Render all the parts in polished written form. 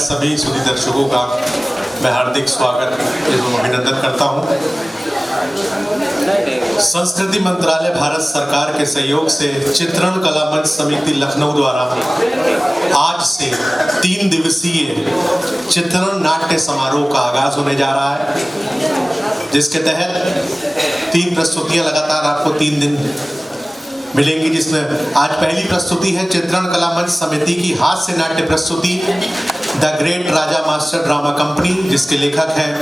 सभी सुधी दर्शकों का मैं हार्दिक स्वागत एवं अभिनंदन करता हूं। संस्कृति मंत्रालय भारत सरकार के सहयोग से चित्रण कला मंच समिति लखनऊ द्वारा आज से 3 दिवसीय चित्रण नाट्य समारोह का आगाज होने जा रहा है, जिसके तहत 3 प्रस्तुतियां लगातार आपको 3 दिन मिलेंगी, जिसमें आज पहली प्रस्तुति है चित्रण कला मंच समिति की हास्य नाट्य प्रस्तुति the great Raja master drama company, जिसके लेखक हैं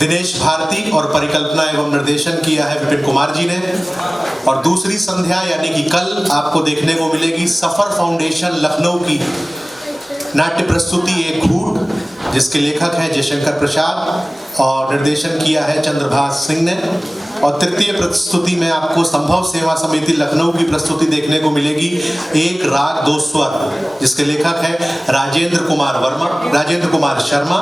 दिनेश भारती और परिकल्पना एवं निर्देशन किया है विपिन कुमार जी ने। और दूसरी संध्या यानी कि कल आपको देखने को मिलेगी सफर फाउंडेशन लखनऊ की नाट्य प्रस्तुति एक घूट, जिसके लेखक हैं जयशंकर प्रसाद और निर्देशन किया है चंद्रभाष सिंह ने। और तृतीय प्रस्तुति में आपको संभव सेवा समिति लखनऊ की प्रस्तुति देखने को मिलेगी एक राग 2 स्वर, जिसके लेखक है राजेंद्र कुमार शर्मा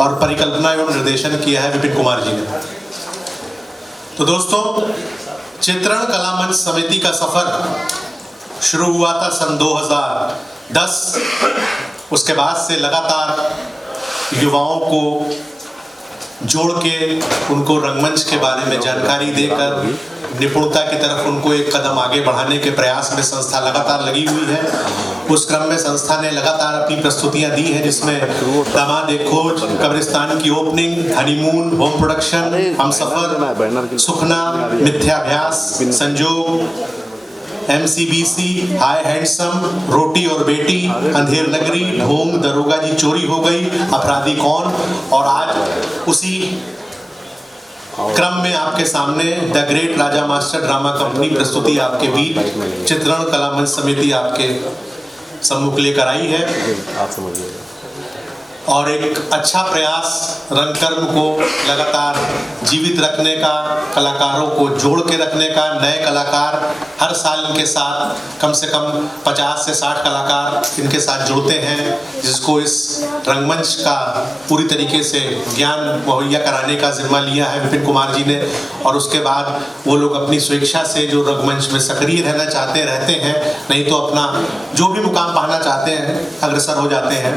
और परिकल्पना एवं निर्देशन किया है विपिन कुमार जी ने। तो दोस्तों, चित्रण कला मंच समिति का सफर शुरू हुआ था सन 2010। उसके बाद से लगातार युवाओं को जोड़ के उनको रंगमंच के बारे में जानकारी देकर निपुणता की तरफ उनको एक कदम आगे बढ़ाने के प्रयास में संस्था लगातार लगी हुई है। उस क्रम में संस्था ने लगातार अपनी प्रस्तुतियां दी हैं, जिसमें दामाद एक खोज, कब्रिस्तान की opening, honeymoon, home production, Humsafar, Sukhna, Mithyabhyas, Sanjog, MCBC, हाय हैंडसम, रोटी और बेटी, अंधेर नगरी, ढोंग, दरोगा जी चोरी हो गई, अपराधी कौन। और आज उसी क्रम में आपके सामने the great Raja master drama company प्रस्तुति आपके बीच चित्रण कला मंच समिति आपके सम्मुख लेकर आई है। और एक अच्छा प्रयास रंगकर्म को लगातार जीवित रखने का, कलाकारों को जोड़ के रखने का। नए कलाकार हर साल इनके साथ कम से कम 50 से 60 कलाकार इनके साथ जुड़ते हैं, जिसको इस रंगमंच का पूरी तरीके से ज्ञान मुहैया कराने का जिम्मा लिया है विपिन कुमार जी ने। और उसके बाद वो लोग अपनी स्वेच्छा से जो रंगमंच में सक्रिय रहना चाहते रहते हैं, नहीं तो अपना जो भी मुकाम पाना चाहते हैं अग्रसर हो जाते हैं।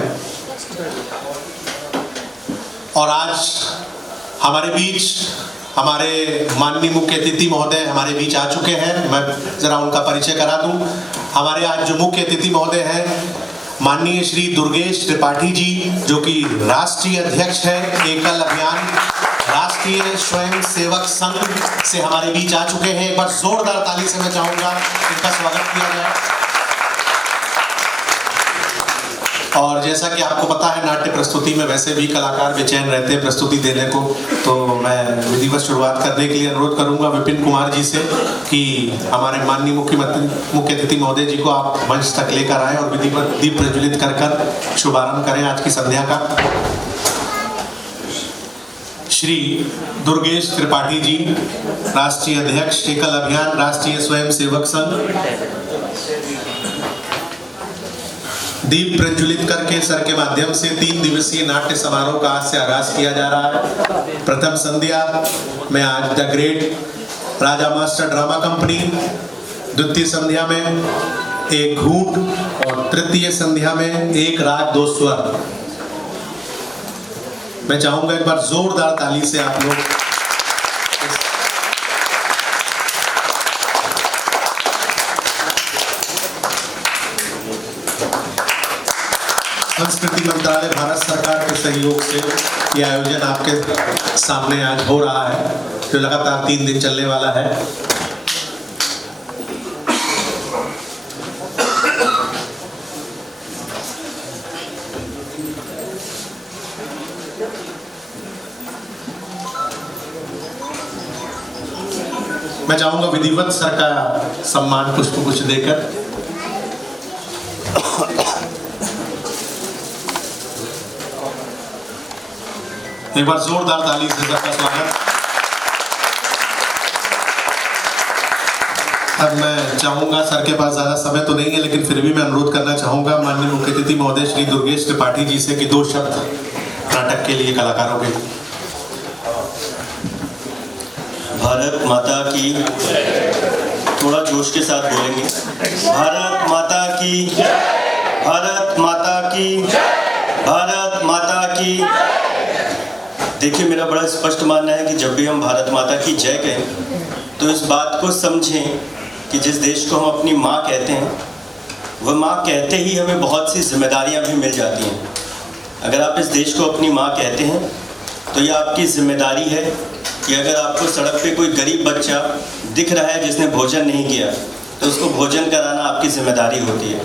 और आज हमारे बीच हमारे माननीय मुख्य अतिथि महोदय हमारे बीच आ चुके हैं। मैं जरा उनका परिचय करा दूं। हमारे आज जो मुख्य अतिथि महोदय हैं माननीय श्री दुर्गेश त्रिपाठी जी, जो कि राष्ट्रीय अध्यक्ष है एकल अभियान राष्ट्रीय स्वयं सेवक संघ से हमारे बीच आ चुके हैं। एक बार जोरदार ताली से मैं चाहूंगा इनका स्वागत किया जाए। और जैसा कि आपको पता है, नाट्य प्रस्तुति में वैसे भी कलाकार बेचैन रहते हैं प्रस्तुति देने को, तो मैं विधिवत शुरुआत करने के लिए अनुरोध करूंगा विपिन कुमार जी से कि हमारे माननीय मुख्य अतिथि महोदय जी को आप मंच तक लेकर आए और विधिवत दीप प्रज्वलित कर शुभारंभ करें आज की संध्या का। श्री दुर्गेश त्रिपाठी जी, राष्ट्रीय अध्यक्ष एकल अभियान राष्ट्रीय स्वयं सेवक संघ, दीप प्रज्वलित करके सर के माध्यम से 3 दिवसीय नाट्य समारोह का आज से आगाज किया जा रहा है। प्रथम संध्या में आज the great Raja master drama company, द्वितीय संध्या में एक घूट और तृतीय संध्या में एक राग 2 स्वर। मैं चाहूंगा एक बार जोरदार ताली से आप लोग संस्कृति मंत्रालय भारत सरकार के सहयोग से यह आयोजन आपके सामने आज हो रहा है, जो लगातार 3 दिन चलने वाला है। मैं चाहूंगा विधिवत सर का सम्मान पुष्पगुच्छ देकर एक बार जोरदार ताली से सबका स्वागत। अब मैं चाहूंगा, सर के पास ज्यादा समय तो नहीं है, लेकिन फिर भी मैं अनुरोध करना चाहूंगा माननीय मुख्य अतिथि महोदय श्री दुर्गेश त्रिपाठी जी से कि 2 शब्द नाटक के लिए कलाकारों के। भारत माता की, थोड़ा जोश के साथ बोलेंगे। भारत माता की, भारत माता की, भारत माता की। देखिए, मेरा बड़ा स्पष्ट मानना है कि जब भी हम भारत माता की जय कहें तो इस बात को समझें कि जिस देश को हम अपनी माँ कहते हैं, वह माँ कहते ही हमें बहुत सी जिम्मेदारियां भी मिल जाती हैं। अगर आप इस देश को अपनी माँ कहते हैं तो ये आपकी जिम्मेदारी है कि अगर आपको सड़क पे कोई गरीब बच्चा दिख रहा है जिसने भोजन नहीं किया, तो उसको भोजन कराना आपकी जिम्मेदारी होती है।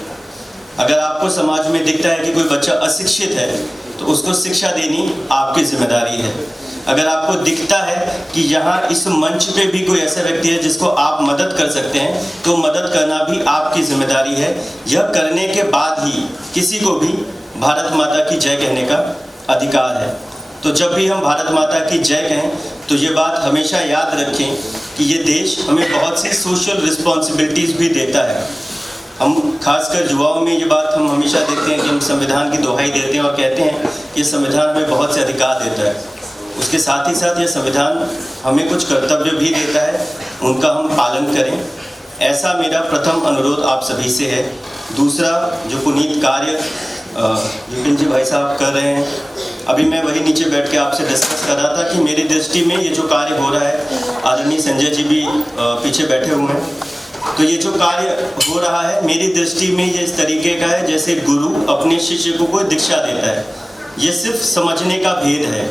अगर आपको समाज में दिखता है कि कोई बच्चा अशिक्षित है, तो उसको शिक्षा देनी आपकी जिम्मेदारी है। अगर आपको दिखता है कि यहाँ इस मंच पे भी कोई ऐसा व्यक्ति है जिसको आप मदद कर सकते हैं, तो मदद करना भी आपकी जिम्मेदारी है। यह करने के बाद ही किसी को भी भारत माता की जय कहने का अधिकार है। तो जब भी हम भारत माता की जय कहें तो ये बात हमेशा याद रखें कि ये देश हमें बहुत सी सोशल रिस्पॉन्सिबिलिटीज़ भी देता है। हम खासकर युवाओं में ये बात हम हमेशा देखते हैं कि हम संविधान की दोहाई देते हैं और कहते हैं कि संविधान हमें बहुत से अधिकार देता है। उसके साथ ही साथ ये संविधान हमें कुछ कर्तव्य भी देता है, उनका हम पालन करें। ऐसा मेरा प्रथम अनुरोध आप सभी से है। दूसरा, जो पुनीत कार्य विपिन जी भाई साहब कर रहे हैं, अभी मैं वही नीचे बैठ के आपसे डिस्कस कर रहा था कि मेरी दृष्टि में ये जो कार्य हो रहा है, आदरणीय संजय जी भी पीछे बैठे हुए हैं, तो ये जो कार्य हो रहा है मेरी दृष्टि में ये इस तरीके का है जैसे गुरु अपने शिष्य को कोई दीक्षा देता है। ये सिर्फ समझने का भेद है।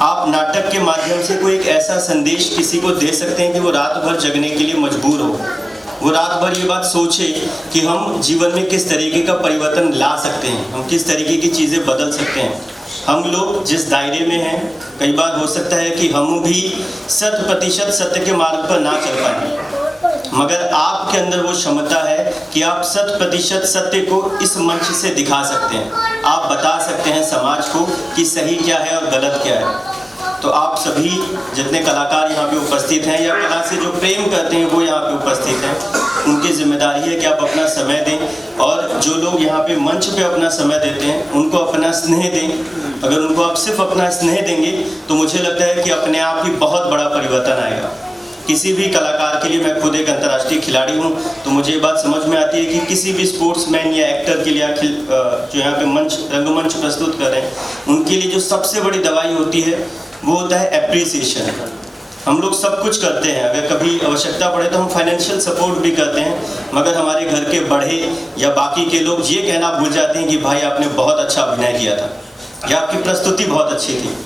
आप नाटक के माध्यम से कोई एक ऐसा संदेश किसी को दे सकते हैं कि वो रात भर जगने के लिए मजबूर हो, वो रात भर ये बात सोचे कि हम जीवन में किस तरीके का परिवर्तन ला सकते हैं, हम किस तरीके की चीज़ें बदल सकते हैं। हम लोग जिस दायरे में हैं, कई बार हो सकता है कि हम भी 100% सत्य के मार्ग पर ना चल पाए, मगर आपके अंदर वो क्षमता है कि आप 100% सत्य को इस मंच से दिखा सकते हैं। आप बता सकते हैं समाज को कि सही क्या है और गलत क्या है। तो आप सभी जितने कलाकार यहाँ पे उपस्थित हैं या कला से जो प्रेम करते हैं वो यहाँ पे उपस्थित हैं, उनकी जिम्मेदारी है कि आप अपना समय दें, और जो लोग यहाँ पे मंच पे अपना समय देते हैं उनको अपना स्नेह दें। अगर उनको आप सिर्फ अपना स्नेह देंगे तो मुझे लगता है कि अपने आप ही बहुत बड़ा परिवर्तन आएगा। किसी भी कलाकार के लिए, मैं खुद एक अंतर्राष्ट्रीय खिलाड़ी हूँ, तो मुझे ये बात समझ में आती है कि किसी भी स्पोर्ट्समैन या एक्टर के लिए जो यहाँ पे रंगमंच प्रस्तुत कर रहे हैं, उनके लिए जो सबसे बड़ी दवाई होती है वो होता है एप्रिसिएशन। हम लोग सब कुछ करते हैं, अगर कभी आवश्यकता पड़े तो हम फाइनेंशियल सपोर्ट भी करते हैं, मगर हमारे घर के बड़े या बाकी के लोग ये कहना भूल जाते हैं कि भाई आपने बहुत अच्छा अभिनय किया था या आपकी प्रस्तुति बहुत अच्छी थी।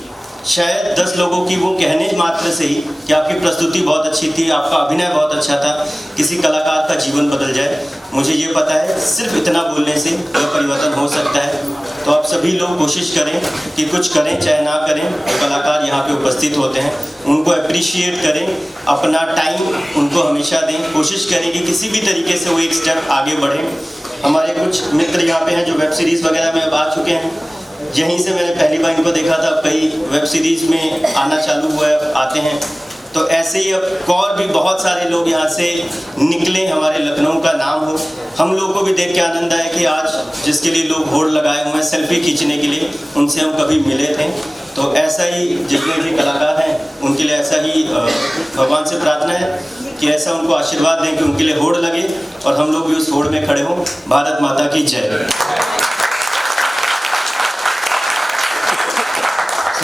शायद 10 लोगों की वो कहने मात्र से ही कि आपकी प्रस्तुति बहुत अच्छी थी, आपका अभिनय बहुत अच्छा था, किसी कलाकार का जीवन बदल जाए। मुझे ये पता है सिर्फ इतना बोलने से यह परिवर्तन हो सकता है। तो आप सभी लोग कोशिश करें कि कुछ करें चाहे ना करें, जो कलाकार यहाँ पे उपस्थित होते हैं उनको अप्रिशिएट करें, अपना टाइम उनको हमेशा दें, कोशिश करें कि किसी भी तरीके से वो एक स्टेप आगे बढ़ें। हमारे कुछ मित्र यहाँ पे हैं जो वेब सीरीज़ वगैरह में अब आ चुके हैं, यहीं से मैंने पहली बार इनको देखा था, कई वेब सीरीज़ में आना चालू हुआ है, आते हैं। तो ऐसे ही अब और भी बहुत सारे लोग यहाँ से निकले, हमारे लखनऊ का नाम हो। हम लोगों को भी देख के आनंद आया कि आज जिसके लिए लोग होड़ लगाए हुए हैं सेल्फी खींचने के लिए, उनसे हम कभी मिले थे। तो ऐसा ही जितने भी कलाकार हैं उनके लिए ऐसा ही भगवान से प्रार्थना है कि ऐसा उनको आशीर्वाद दें कि उनके लिए होड़ लगे और हम लोग भी उस होड़ में खड़े हों। भारत माता की जय।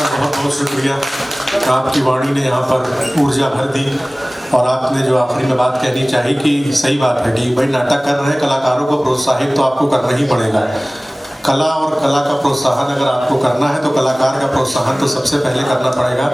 बहुत बहुत शुक्रिया। आपकी वाणी ने यहाँ पर ऊर्जा भर दी, और आपने जो आखिरी में बात कहनी चाहिए कि सही बात है कि भाई नाटक कर रहे हैं, कलाकारों को प्रोत्साहित तो आपको करना ही पड़ेगा। कला और कला का प्रोत्साहन अगर आपको करना है तो कलाकार का प्रोत्साहन तो सबसे पहले करना पड़ेगा।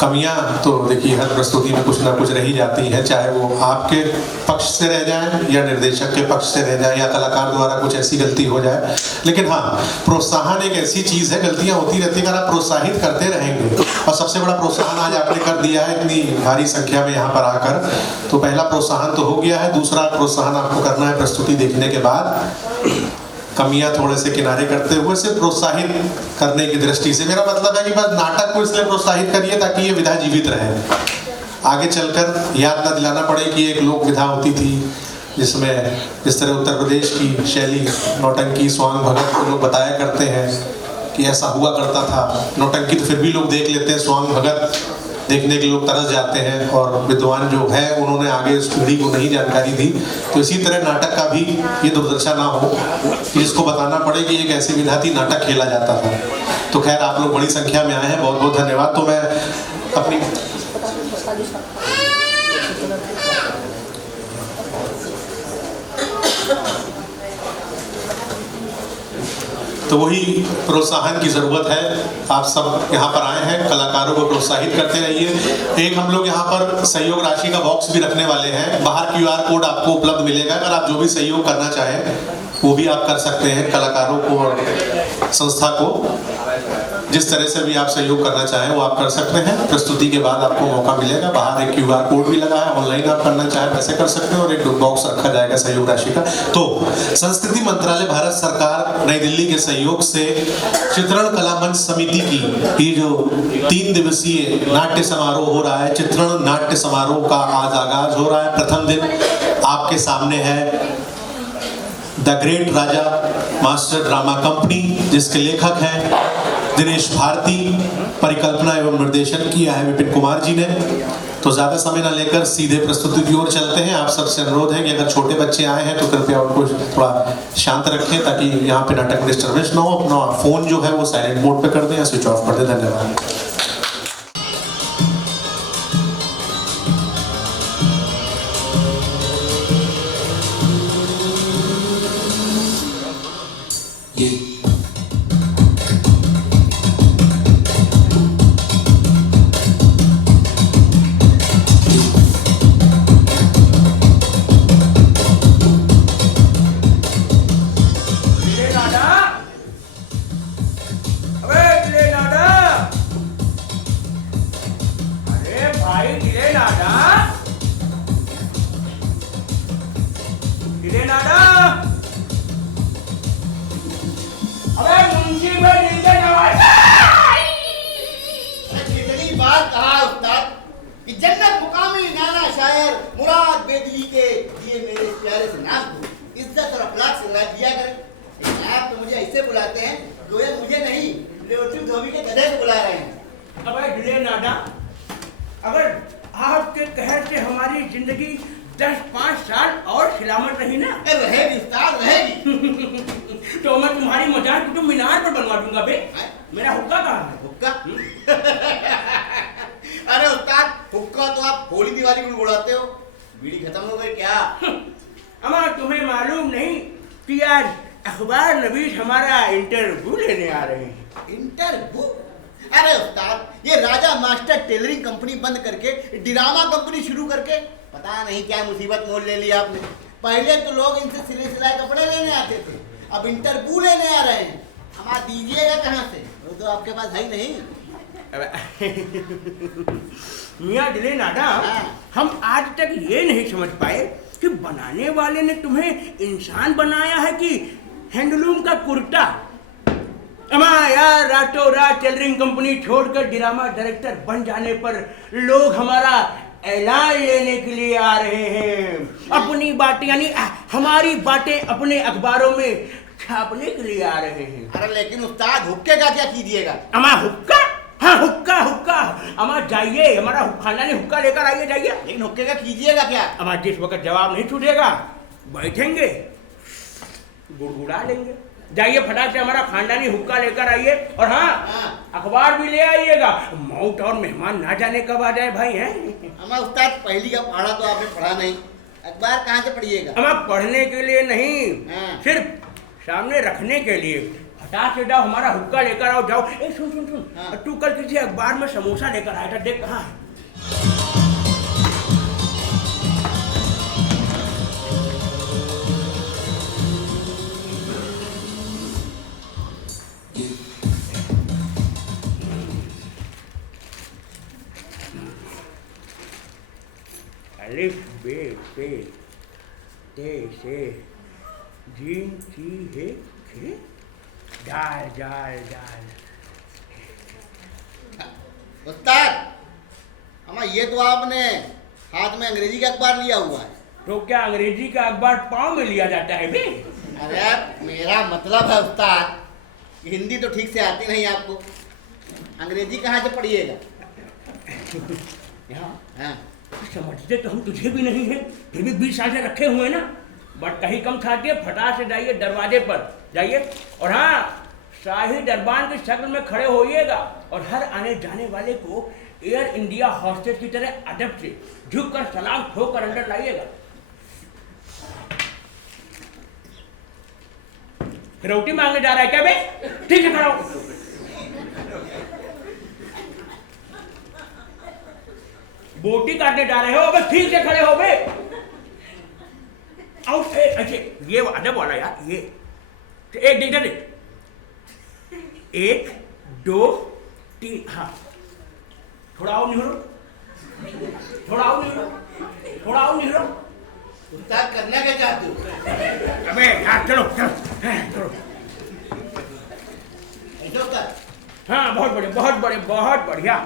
कमियां तो देखिए हर प्रस्तुति में कुछ ना कुछ रही जाती है, चाहे वो आपके पक्ष से रह जाए या निर्देशक के पक्ष से रह जाए या कलाकार द्वारा कुछ ऐसी गलती हो जाए। लेकिन हाँ, प्रोत्साहन एक ऐसी चीज़ है, गलतियाँ होती रहती है, अगर आप प्रोत्साहित करते रहेंगे, और सबसे बड़ा प्रोत्साहन आज आपने कर दिया है इतनी भारी संख्या में यहाँ पर आकर, तो पहला प्रोत्साहन तो हो गया है। दूसरा प्रोत्साहन आपको करना है प्रस्तुति देखने के बाद कमियां थोड़े से किनारे करते हुए सिर्फ प्रोत्साहित करने की दृष्टि से। मेरा मतलब है कि बस नाटक को इसलिए प्रोत्साहित करिए ताकि ये विधा जीवित रहे, आगे चलकर याद न दिलाना पड़े कि एक लोक विधा होती थी जिसमें जिस तरह उत्तर प्रदेश की शैली नौटंकी स्वांग भगत को लोग बताया करते हैं कि ऐसा हुआ करता था। नौटंकी तो फिर भी लोग देख लेते हैं, स्वांग भगत देखने के लोग तरस जाते हैं और विद्वान जो है उन्होंने आगे इस पीढ़ी को नहीं जानकारी दी। तो इसी तरह नाटक का भी ये दुर्दशा ना हो कि इसको बताना पड़े कि एक ऐसी विधा थी, नाटक खेला जाता था। तो खैर आप लोग बड़ी संख्या में आए हैं, बहुत बहुत धन्यवाद। तो मैं अपनी तो वही प्रोत्साहन की ज़रूरत है। आप सब यहाँ पर आए हैं, कलाकारों को प्रोत्साहित करते रहिए। एक हम लोग यहाँ पर सहयोग राशि का बॉक्स भी रखने वाले हैं। बाहर QR कोड आपको उपलब्ध मिलेगा। अगर आप जो भी सहयोग करना चाहें वो भी आप कर सकते हैं। कलाकारों को और संस्था को जिस तरह से भी आप सहयोग करना चाहें वो आप कर सकते हैं। प्रस्तुति के बाद आपको मौका मिलेगा। बाहर एक QR कोड भी लगा है, ऑनलाइन आप करना चाहें वैसे कर सकते हैं और एक बॉक्स रखा जाएगा सहयोग राशि का। तो संस्कृति मंत्रालय भारत सरकार नई दिल्ली के सहयोग से चित्रण कला मंच समिति की ये जो 3 दिवसीय नाट्य समारोह हो रहा है, चित्रण नाट्य समारोह का आज आगाज हो रहा है। प्रथम दिन आपके सामने है the great Raja master drama company, जिसके लेखक हैं दिनेश भारती, परिकल्पना एवं निर्देशन किया है विपिन कुमार जी ने। तो ज्यादा समय ना लेकर सीधे प्रस्तुति की ओर चलते हैं। आप सबसे अनुरोध है कि अगर छोटे बच्चे आए हैं तो कृपया उनको थोड़ा शांत रखें ताकि यहाँ पे नाटक डिस्टर्बेंस ना हो। अपना फोन जो है वो साइलेंट मोड पे कर दें या स्विच ऑफ कर दें। धन्यवाद। पहले तो लोग इनसे सिले सिलाए कपड़े लेने आते थे, अब इंटरव्यू लेने आ रहे हैं। हमारा दीजिएगा कहाँ से? वो तो आपके पास है ही नहीं। मियाँ दिले नाडा, हम आज तक ये नहीं समझ पाए कि बनाने वाले ने तुम्हें इंसान बनाया है कि हैंडलूम का कुर्ता। अमा यार, रातों रात टेलरिंग कंपनी छोड़कर ड्रामा डायरेक्टर बन जाने पर लोग हमारा ऐलान लेने के लिए आ रहे हैं। अपनी बातें यानी हमारी बातें अपने अखबारों में छापने के लिए आ रहे हैं। अरे लेकिन उस्ताद, हुक्के का क्या कीजिएगा? अमा हुक्का? हाँ हुक्का हुक्का। अमा जाइए, हमारा खानदानी हुक्का लेकर आइए, जाइए। लेकिन हुक्के का कीजिएगा क्या? अमा जिस वक्त जवाब नहीं छूटेगा बैठेंगे, गुड़गुड़ा लेंगे। जाइए फटाक से हमारा खानदानी हुक्का लेकर आइए। और हाँ, अखबार भी ले आइएगा। मौत और मेहमान ना जाने कब आ जाए भाई हैं। अमा उस्ताद, पहली का पढ़ा तो आपने पढ़ा नहीं, अखबार कहाँ से पढ़िएगा? अमा पढ़ने के लिए नहीं, सिर्फ सामने रखने के लिए। फटाक से जाओ, हमारा हुक्का लेकर आओ, जाओ। ए सुन सुन सुन, तू कल किसी अखबार में समोसा लेकर आया था, देख कहाँ है। अलिफ बे पे ते से जीन ची हे खे दाल दाल दाल। उस्ताद, अमा ये तो आपने हाथ में अंग्रेजी का अखबार लिया हुआ है। तो क्या अंग्रेजी का अखबार पाँव में लिया जाता है बे? अरे मेरा मतलब है उस्ताद, हिंदी तो ठीक से आती नहीं आपको, अंग्रेजी कहाँ से पढ़िएगा? यहाँ हाँ समझते तो हम तुझे भी नहीं है, फिर भी 20 साल से रखे हुए हैं ना। बट कहीं कम खाते, फटाक से जाइए दरवाजे पर जाइए, और हाँ शाही दरबार की शक्ल में खड़े होइएगा और हर आने जाने वाले को एयर इंडिया हॉस्टेस की तरह अदब से झुककर सलाम ठोकर अंदर लाइएगा। रोटी मांगने जा रहा है क्या बे? ठीक है खड़ा हो। बोटी काटने जा रहे हो? अबे ठीक से खड़े हो बे। आउट अच्छे ये अदब वाला यार, ये एक इधर दे, 1 2 3, हाँ थोड़ा आओ निहरो, थोड़ा आओ निहरो, थोड़ा आओ निहरो। उस्ताद करना क्या चाहते हो? अबे यार चलो चलो चलो। ऐसे उस्ताद? हाँ बहुत बढ़िया, बहुत बढ़िया, बहुत बढ़िया।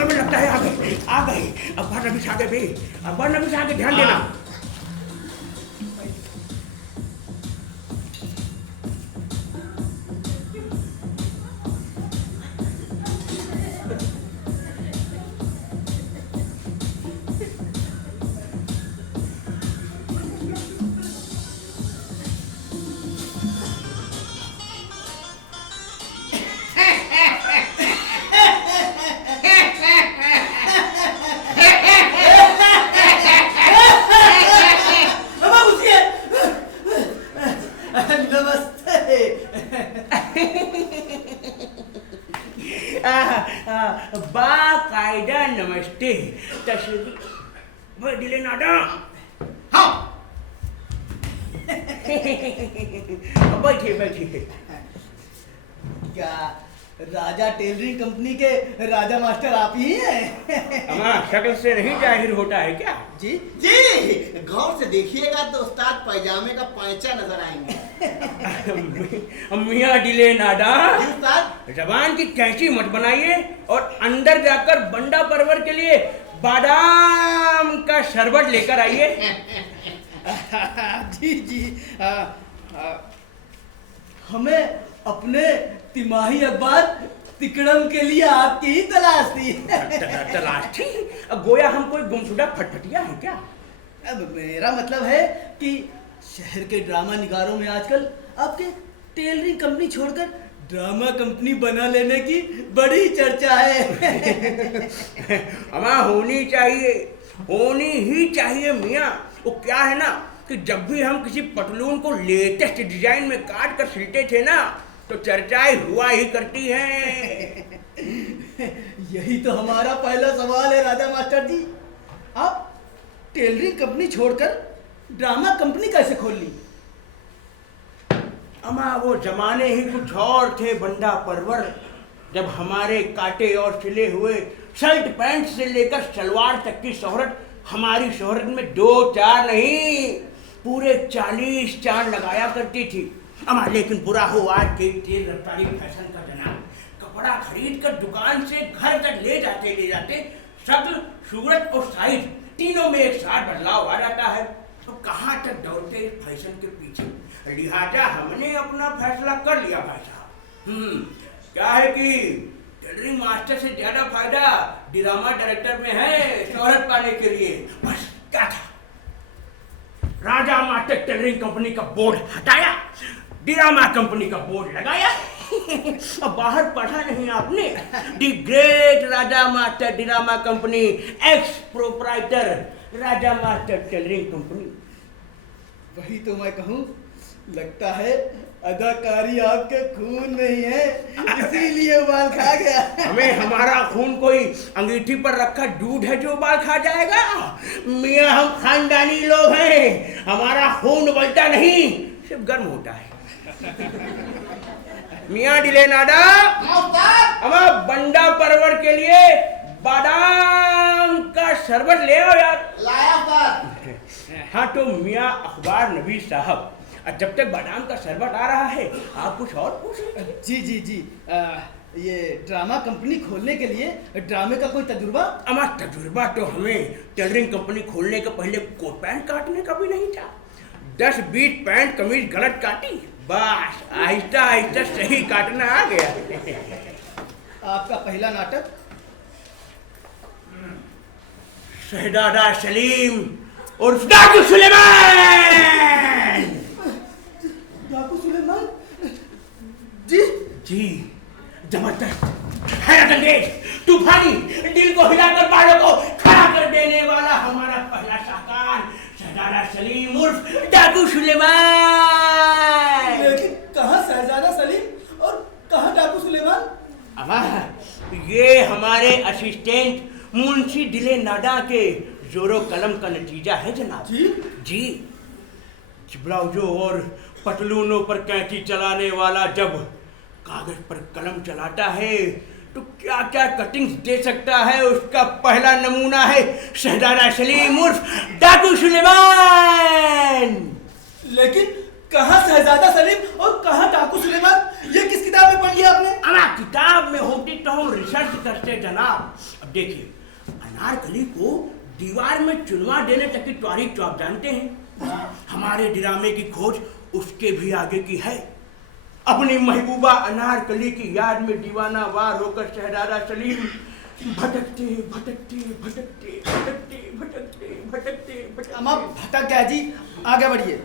अबे लगता है आ गए, आ गए। अब्बार नबी आ गए बे, अब्बार नबी आ गए, ध्यान देना। बाकायदा नमस्ते तशरीफ दिले नाडा। हाँ बैठिए बैठिए। क्या राजा टेलरिंग कंपनी के राजा मास्टर आप ही हैं? हमारा शक्ल से नहीं जाहिर होता है क्या? जी जी, गौर से देखिएगा तो उस्ताद पैजामे का पैंचा नजर आएंगे। मियाँ डिले नाडा, जी उस्ताद। जबान की कैंची मत बनाइए और अंदर जाकर बंडा परवर के लिए बादाम का शरबत लेकर आइए। जी जी, हमें अपने तिमाही अखबार तिकड़म के लिए आपकी ही तलाश थी। तलाश थी? गोया हम कोई गुमशुदा फटफटिया है क्या? अब मेरा मतलब है कि शहर के ड्रामा निगारों में आजकल आपके टेलरिंग कंपनी छोड़कर ड्रामा कंपनी बना लेने की बड़ी चर्चा है। हमारा होनी चाहिए, होनी ही चाहिए मियाँ। वो क्या है ना कि जब भी हम किसी पतलून को लेटेस्ट डिजाइन में काट कर सिलते थे ना तो चर्चाएं हुआ ही करती हैं। यही तो हमारा पहला सवाल है राजा मास्टर जी, आप टेलरिंग कंपनी छोड़कर ड्रामा कंपनी कैसे खोल ली? अमा वो जमाने ही कुछ और थे बंडा परवर, जब हमारे काटे और सिले हुए शर्ट पैंट से लेकर सलवार तक की शोहरत हमारी शोहरत में 2-4 नहीं पूरे 40 चांद लगाया करती थी। अमा लेकिन बुरा हो आज के तेज रफ्तारी फैशन का जनाब, कपड़ा खरीद कर दुकान से घर तक ले जाते शक्ल सूरत और साइज तीनों में एक साथ बदलाव आ जाता है। तो कहाँ तक दौड़ते इस फैशन के पीछे? लिहाजा हमने अपना फैसला कर लिया भाई साहब। क्या है कि टेलरिंग मास्टर से ज्यादा फायदा ड्रामा डायरेक्टर में है शोहरत पाने के लिए। बस क्या था, राजा मास्टर टेलरिंग कंपनी का बोर्ड हटाया, ड्रामा कंपनी का बोर्ड लगाया। अब बाहर पढ़ा नहीं आपने? The great Raja master drama company, x proprietor Raja master tailoring company. वही तो मैं कहूँ, लगता है अदाकारी आपके खून में ही है, इसीलिए उबाल खा गया। हमें हमारा खून कोई अंगीठी पर रखा दूध है जो उबाल खा जाएगा? मियाँ हम खानदानी लोग हैं, हमारा खून उबलता नहीं सिर्फ गर्म होता है। मियाँ डिले नाडा, हमारा बंडा परवर के लिए बादाम का शरबत ले आओ यार। लाया हाँ तो मियाँ अखबार नबी साहब, जब तक बादाम का शरबत आ रहा है आप कुछ और पूछ लीजिए। जी जी जी, ये ड्रामा कंपनी खोलने के लिए ड्रामे का कोई तजुर्बा? हमारा तजुर्बा तो हमें टेलरिंग कंपनी खोलने के पहले कोट पैंट काटने का भी नहीं था। 10-20 पैंट कमीज गलत काटी, बस आहिस्ता आहिस्ता सही काटना आ गया। आपका पहला नाटक शहजादा सलीम उर्फ डाकू सुलेमान। डाकू सुलेमान जी। जी, जबरदस्त, हैरत अंगेज, तूफानी, दिल को हिलाकर बालों को खड़ा कर देने वाला हमारा पहला शाहकार शहजादा सलीम उर्फ डाकू सुलेमान। लेकिन कहाँ शहजादा सलीम और कहाँ डाकू सुलेमान? अमा, ये हमारे असिस्टेंट मुंशी दिले नाडा के जोरो कलम का नतीजा है जनाब। जी, ब्लाउजों और पतलूनों पर कैंची चलाने वाला जब कागज पर कलम चलाता है तो क्या क्या कटिंग्स दे सकता है, उसका पहला नमूना है शहजादा सलीम उर्फ डाकू सुलेमान। लेकिन कहाँ शहजादा सलीम और कहाँ डाकू सुलेमान? ये किस किताब में पढ़ लिया आपने? किताब में होती तो हम रिसर्च करते जनाब। अब देखिए, अनारकली को दीवार में चुनवा देने तक की तारीख तो आप जानते हैं। हमारे ड्रामे की खोज उसके भी आगे की है। अपनी महबूबा अनारकली की याद में दीवाना वार होकर शहजादा सलीम भटकते भटकते भटकते भटकते भटकते भटकते अम्मा भटक गया जी, आगे बढ़िए।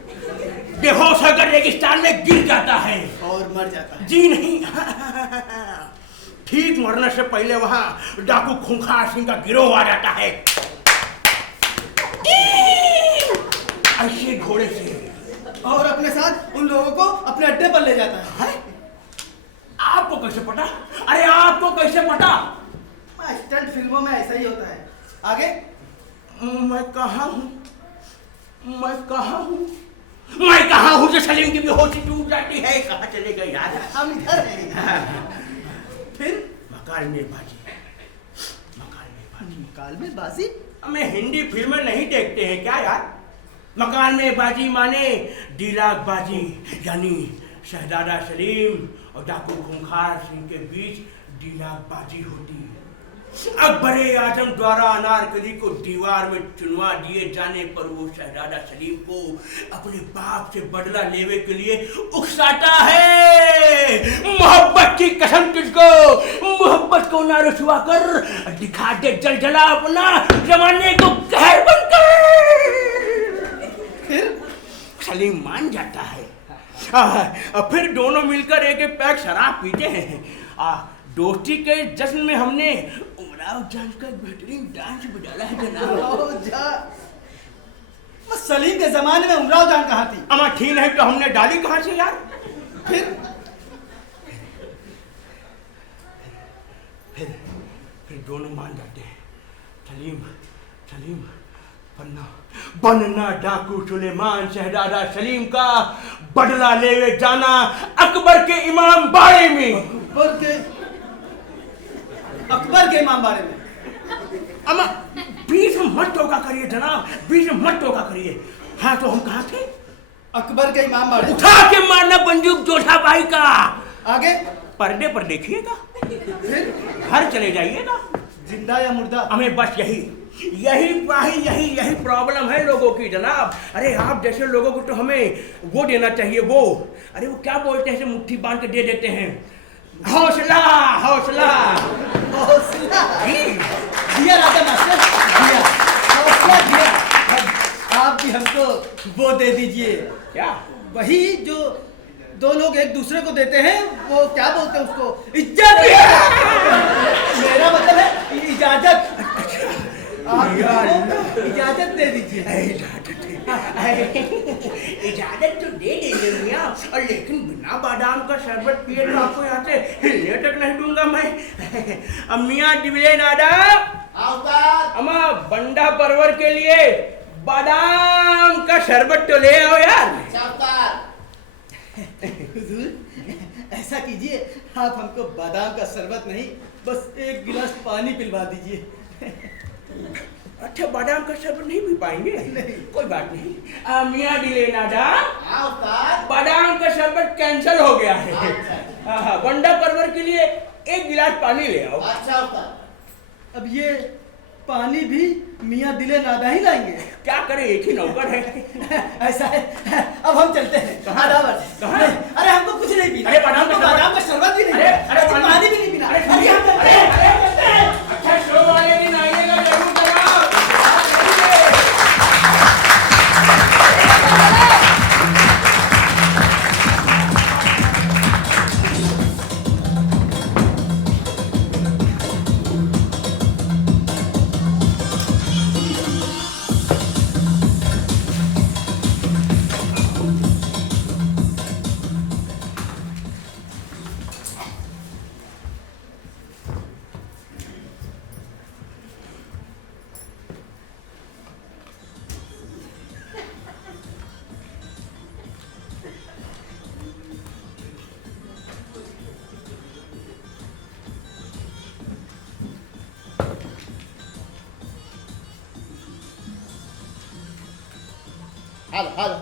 बेहोश होकर रेगिस्तान में गिर जाता है और मर जाता है। जी नहीं, ठीक मरने से पहले वहां डाकू खूंखार सिंह का गिरोह आ जाता है, ऐसे घोड़े से, और अपने साथ उन लोगों को अपने अड्डे पर ले जाता है। आपको कैसे पता? अरे आपको कैसे पता? स्टंट फिल्मों में ऐसा ही होता है। आगे। मैं कहाँ हूँ जो सलीम की बेहोशी टूट जाती है? कहाँ चले गए यार? हम इधर हैं। फिर मकाल में बाजी। काल में बाजी? हमें हिंदी फिल्में नहीं देखते हैं क्या यार? मकान में बाजी माने दिलाग बाजी, यानी शहजादा सलीम और डाकू खूंखार सिंह के बीच दिलाग बाजी होती है। अकबर आजम द्वारा अनारकली को दीवार में चुनवा दिए जाने पर वो शहजादा सलीम को अपने बाप से बदला लेने के लिए उकसाता है। मोहब्बत की कसम तुझको, मोहब्बत को ना रुसवा कर दिखा दे जल जला अपना जमाने को कहर बनकर। सलीम मान जाता है। फिर दोनों मिलकर एक एक पैक शराब पीते हैं। दोस्ती के जश्न में हमने उमराव जान का एक बेहतरीन डांस बजाला है जनाब। सलीम के जमाने में उमराव जान कहाँ थी? अमा ठीक नहीं तो हमने डाली कहाँ से यार? फिर दोनों मान जाते हैं। सलीम बनना डाकू सुलेमान शहजादा सलीम का बदला ले जाना अकबर के इमाम बाड़े में। अकबर के इमाम बारे में? अमा बीच में मत टोका करिए जनाब, बीच में मत टोका करिए। हाँ तो हम कहाँ थे? अकबर के इमाम बारे। उठा के मारना बंदूक जोधा भाई का। आगे? पर्दे पर देखिएगा, फिर घर चले जाइएगा। जिंदा या मुर्दा? हमें बस यही प्रॉब्लम है लोगों की जनाब। अरे आप जैसे लोगों को तो हमें वो देना चाहिए, वो अरे वो क्या बोलते हैं, मुट्ठी बांध के दे देते हैं। हौसला दिया राजा मास्टर, दिया हौसला दिया। आप भी हमको वो दे दीजिए। क्या? वही जो दो लोग एक दूसरे को देते हैं, वो क्या बोलते हैं उसको? इज्जत। मेरा मतलब है इजाजत। आप इजाजत दे दीजिए। इजाजत तो दे देंगे मियाँ, और लेकिन बिना बादाम का शरबत पिए तो आपको यहाँ से हिलने तक नहीं दूंगा मैं। मियाँ दिले नाडा, अम्मा बंडा परवर के लिए बादाम का शरबत तो ले आओ यार। हुजूर ऐसा कीजिए, आप हमको बादाम का शरबत नहीं, बस एक गिलास पानी पिलवा दीजिए। अच्छा, बादाम का शरबत नहीं पी पाएंगे? नहीं, कोई बात नहीं। मियाँ दिले नाडा, बादाम का शरबत कैंसिल हो गया है। बंडा परवर के लिए एक गिलास पानी ले आओ। अब ये पानी भी मियाँ दिले नाडा ही लाएंगे? क्या करें, एक ही नौकर है। ऐसा है, अब हम चलते हैं। कहाँ? अदावत। हाल हाल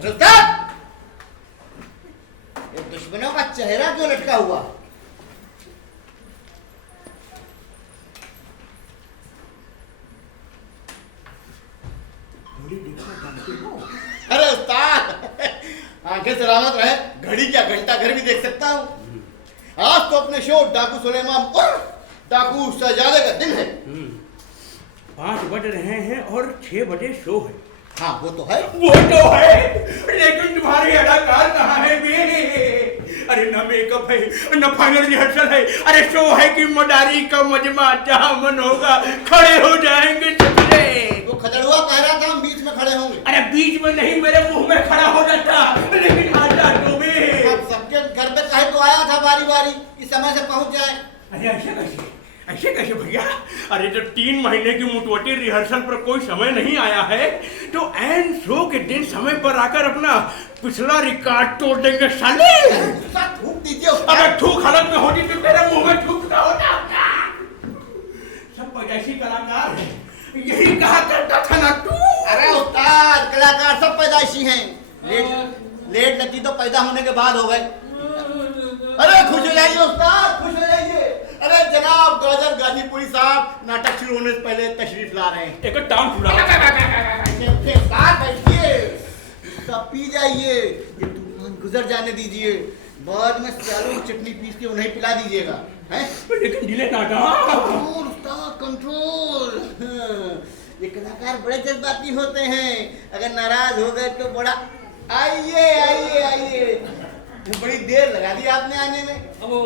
रुस्तम, ये दुश्मनों का चेहरा क्यों लटका हुआ? अरे उस्ताद, आंखें सलामत रहे। घड़ी क्या घंटा घर भी देख सकता हूँ। आज तो अपने शो डाकू सुलेमान उर्फ डाकू शहजादे का दिन है। 5 बज रहे हैं और 6 बजे शो है। हाँ वो तो है। वो तो है, लेकिन तुम्हारे अदाकार कहाँ है बे? अरे ना मेकअप है, ना फाइनल रिहर्सल है। अरे शो है कि मदारी का मजमा, जहाँ मन होगा खड़े हो जाएंगे सबसे। वो खतड़ुआ कह रहा था हम बीच में खड़े होंगे। अरे बीच में नहीं, मेरे मुंह में खड़ा हो जाता, लेकिन आता तो बे। अब सबके घर पे कहे तो आया था बारी बारी कि समय से पहुंच जाए। अरे ऐसे कैसे भैया? अरे जब 3 महीने की मुटवटी रिहर्सल पर कोई समय नहीं आया है, तो एन शो के दिन समय पर आकर अपना पिछला रिकॉर्ड तोड़ देंगे साले। थूक दीजिए। अबे थूक हालत में होती तो तेरे मुंह में थूकता होता। सब पैदाइशी कलाकार हैं, यही कहा करता था ना तू। अरे उस्ताद, कलाकार सब पैदाइशी हैं। लेट लगी तो पैदा होने के बाद हो गए। अरे खुश हो जाइए उस्ताद, खुश हो जाइए। अरे जनाब गाजर गाजीपुरी साहब नाटक शुरू होने से पहले तशरीफ ला रहे हैं। एक टांग छुड़ा। बैठिए, सब पी जाइए, ये तूफान गुजर जाने दीजिए। बाद में चारों की चटनी पीस के उन्हें पिला दीजिएगा। हैं? लेकिन डिले नाटा। कंट्रोल उस्ताद, कंट्रोल। ये कलाकार बड़े जज्बाती होते हैं, अगर नाराज हो गए तो बड़ा आइए आइए आइए। बड़ी देर लगा दी आपने आने में। अब वो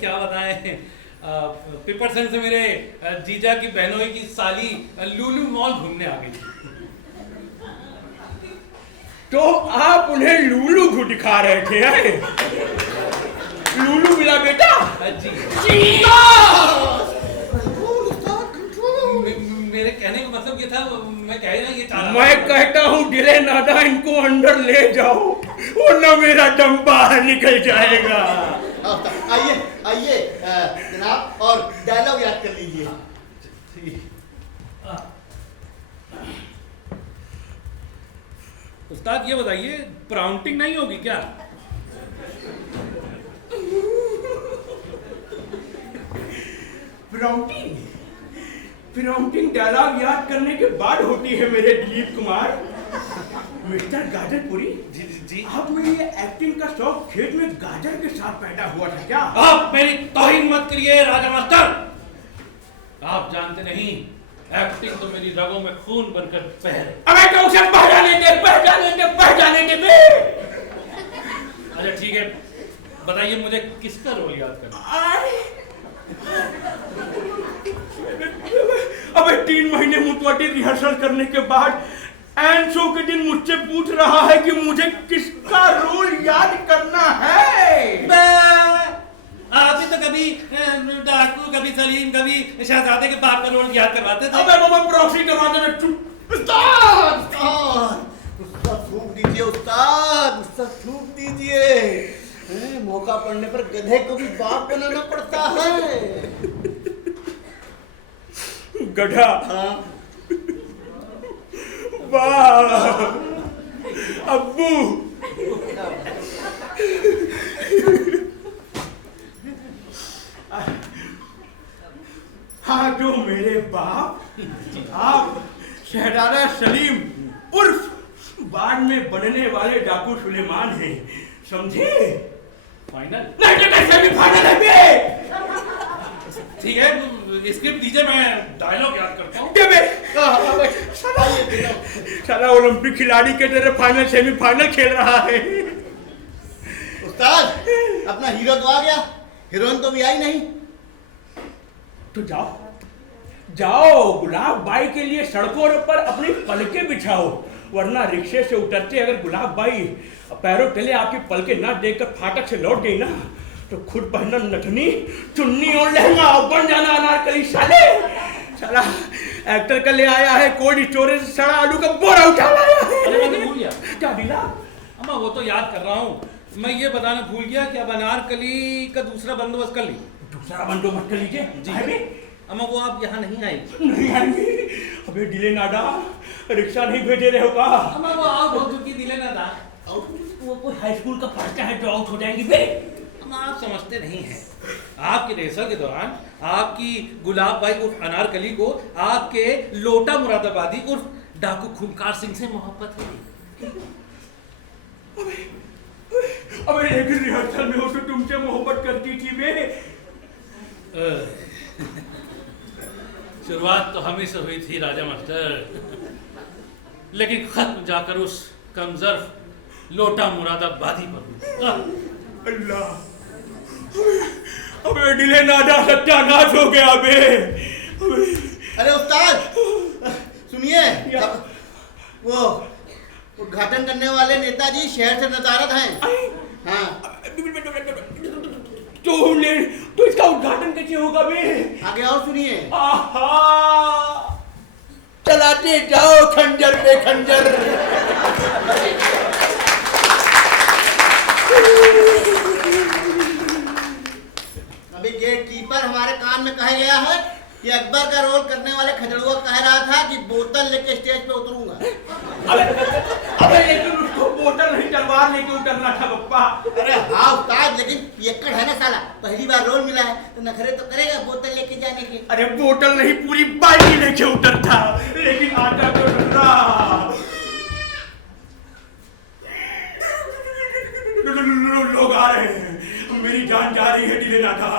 क्या बताएं, पिपरसन से मेरे जीजा की बहनों की साली लूलू मॉल घूमने आ गई थी। तो आप उन्हें लूलू को दिखा रहे थे? हैं? लूलू मिला बेटा? जी मेरे कहने का मतलब ये था, मैं कह रहा ये चाह रहा मैं कहता हूँ डिले नादा, इनको अंदर ले जाओ, वरना मेरा दम बाहर निकल जाएगा। आइए आइए जनाब, और डायलॉग याद कर लीजिए। उस्ताद ये बताइए, प्राउंटिंग नहीं होगी क्या? प्राउंटिंग डायलॉग याद करने के बाद होती है मेरे दिलीप कुमार। मिस्टर गाजरपुरी जी आप में ये एक्टिंग का शौक खेत में गाजर के साथ पैदा हुआ था क्या? आप मेरी तौहीन मत करिए राजा मास्टर। आप जानते नहीं, एक्टिंग तो मेरी रगों में खून बनकर बह रही। अबे तो उसे पहचाने दे बे। अच्छा ठीक है, बताइए मुझे किसका रोल याद करना? अबे 3 महीने मुतवटी रिहर्सल करने के बाद एंड शो के दिन मुझसे पूछ रहा है कि मुझे किसका रोल याद करना है। आप ही तो कभी डाकू, कभी सलीम, कभी शहजादे के बाप का रोल याद करवाते थे। अबे बाबा प्रॉक्सी करवाते में चुप। उस्ताद गुस्सा थूक दीजिए उस्ताद, गुस्सा थूक दीजिए। मौका पड़ने पर गधे को भी बाप बनाना पड़ता है। गधा। हाँ। वाह अब्बू, हाँ जो मेरे बाप आप शहजादा सलीम उर्फ बाद में बनने वाले डाकू सुलेमान हैं, समझे? फाइनल नहीं तो कैसे भी फाइनल है बे। ठीक है, स्क्रिप्ट दीजिए, मैं डायलॉग याद करता हूँ। साला ओलंपिक खिलाड़ी के तरह फाइनल सेमीफाइनल खेल रहा है। उस्ताद अपना हीरो तो आ गया, हीरोइन तो भी आई नहीं। तो जाओ गुलाब बाई के लिए सड़कों पर अपनी पलकें बिछाओ वरना रिक्शे से उतरते अगर गुलाब बाई पैरों तले आपकी पलके ना देखकर फाटक से लौट गई ना तो खुद पहनना नथनी चुन्नी और लहंगा और बन जाना अनारकली साले। साला एक्टर का ले आया है कोल्ड स्टोरेज से सड़ा आलू का बोरा उठा लाया है। अरे मैं तो भूल गया क्या दिला? अम्मा, वो तो याद कर रहा हूँ। मैं ये बताना भूल गया कि अब अनारकली का दूसरा बंदोबस्त कर ली। दूसरा बंदोबस्त कर लीजिए जी जी। अम्मा, वो आप यहाँ नहीं आएगी। नहीं आएंगे? अबे डिले नाडा, रिक्शा नहीं भेजे रहे हो का? अम्मा, वो आउट हो चुकी दिले ना था। वो कोई हाई स्कूल का पढ़ता है जो आउट हो जाएंगी बे। अम्मा, आप समझते नहीं हैं। आपके रिहर्सल के दौरान आपकी गुलाब बाई उर्फ अनारकली को आपके लोटा मुरादाबादी उर्फ डाकू खूंखार सिंह से मोहब्बत है। अबे लेकिन रिहर्सल में हो तो तुमसे मोहब्बत करती थी बे। शुरुआत तो हम ही से हुई थी राजा मास्टर, लेकिन खत्म जाकर उस कमजोर लोटा मुरादाबादी पर हुई। अल्लाह, अबे डिले नाडा सत्यानाश हो गया बे। अरे उस्ताद सुनिए, वो उद्घाटन करने वाले नेताजी शहर से नदारद हैं। हाँ, तो इसका उद्घाटन कैसे होगा बे? आगे और सुनिए। आहा, चलाते जाओ खंजर पे खंजर। अभी गेट कीपर हमारे कान में कहा गया है कि अकबर का रोल करने वाले खजड़ुआ कह रहा था कि बोतल लेके स्टेज पे उतरूंगा। अबे लेकिन उसको बोतल नहीं तलवार लेके उतरना था पप्पा। अरे हाँ उस्ताद, लेकिन पियक्कड़ है ना साला, पहली बार रोल मिला है तो नखरे तो करेगा बोतल लेके जाने के। अरे बोतल नहीं पूरी बाल्टी लेके उतरता, लेकिन आता तो डरा। लोग आ रहे हैं, मेरी जान जा रही है डिले नाडा।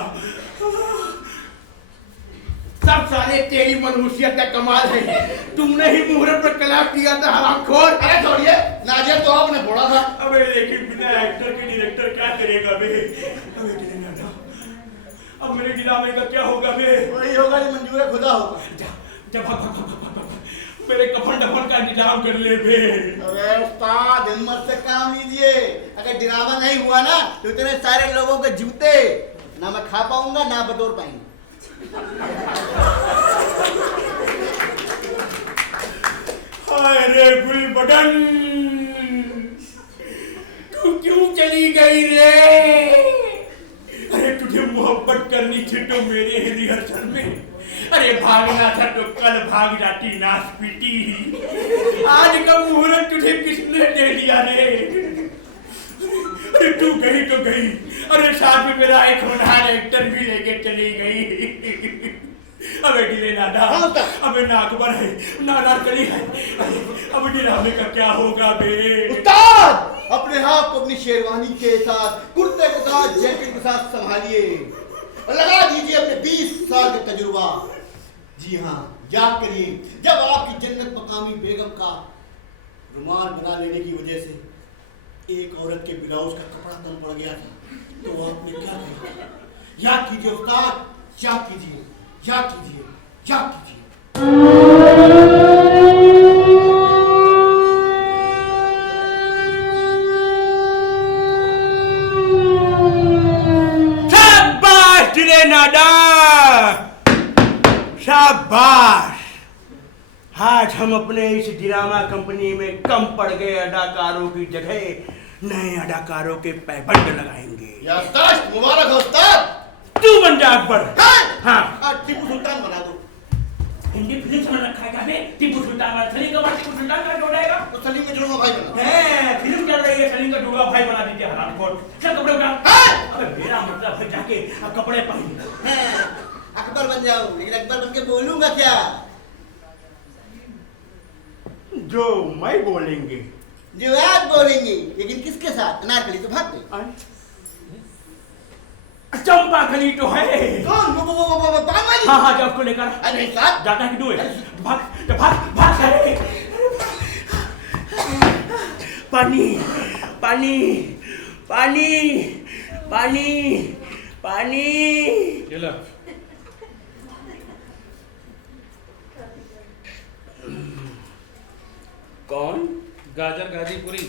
सब साले तेरी मनहूसियत का कमाल है। तुमने ही मुहूर्त पर कलाम किया था हरामखोर। अरे छोड़िए, नाजिया तो आपने फोड़ा था। अबे लेकिन बिना एक्टर के डायरेक्टर क्या करेगा बे? अबे डिले नाडा, अब मेरे गिलामे का क्या होगा बे? वही होगा जो मंजूर है खुदा होगा। जा भाग भाग भाग भाग भाग, मेरे कफन दफन का इंतजाम कर ले बे। अरे उस्ताद हिम्मत से काम लीजिए, अगर ड्रामा नहीं हुआ ना तो इतने सारे लोगों के जूते ना मैं खा पाऊंगा ना बटोर पाएंगे। हाय रे गुलबदन, तू क्यों चली गई रे? अरे तुझे मोहब्बत करनी थी तो मेरे ही रिहर्सल में, अरे भागना था तो कल भाग जाती नासपीटी। आज का मुहूर्त तुझे किसने दे दिया रे? अरे तू गई तो गई, अरे साथ में मेरा एक होनहार एक्टर भी लेके चली गई। अबे डिले नाडा, अबे ना अकबर है ना अनारकली है, अब ड्रामे का क्या होगा बे? उस्ताद अपने हाथ को अपनी शेरवानी के साथ, कुर्ते के साथ, जैकेट के साथ संभालिए और लगा दीजिए अपने 20 साल का तजुर्बा। जी हाँ, याद करिए जब आपकी जन्नत मकामी बेगम का रुमाल बना लेने की वजह से एक औरत के ब्लाउज का कपड़ा तन पड़ गया था, तो आपने क्या किया? याद कीजिए उस्ताद, याद कीजिए, याद कीजिए, याद कीजिए। शाबाश डिले नाडा, शाबाश। आज हम अपने इस ड्रामा कंपनी में कम पड़ गए अदाकारों की जगह नए अदाकारों के पैबंद लगाएंगे। याददाश्त मुबारक हो उस्ताद। तू बन जा अकबर। हाँ, टीपू सुल्तान बना दो। हिंदी फिल्म समझ रखा है क्या बे? टीपू सुल्तान वाला सलीम का टीपू सुल्तान का जोड़ेगा तो सलीम का जुड़वा भाई बना। है, फिल्म चल रही है, सलीम का जुड़वा भाई बना दीजिए हरामखोर। चल कपड़े उठा। अबे मेरा मतलब है जाके अब कपड़े पहन। अकबर बन जाओ, लेकिन अकबर बन के बोलूंगा क्या? जो मैं बोलेंगे। जो आज बोलेंगे, लेकिन किसके साथ? अनारकली तो भाग गई। चंपा खली तो है। कौन? वो बागवानी? हाँ हाँ, जा उसको लेकर। अरे साहब जाता है कि डूए? भाग तो भाग भाग सारे। पानी पानी पानी पानी पानी। ये लो। कौन? गाजर गाजीपुरी।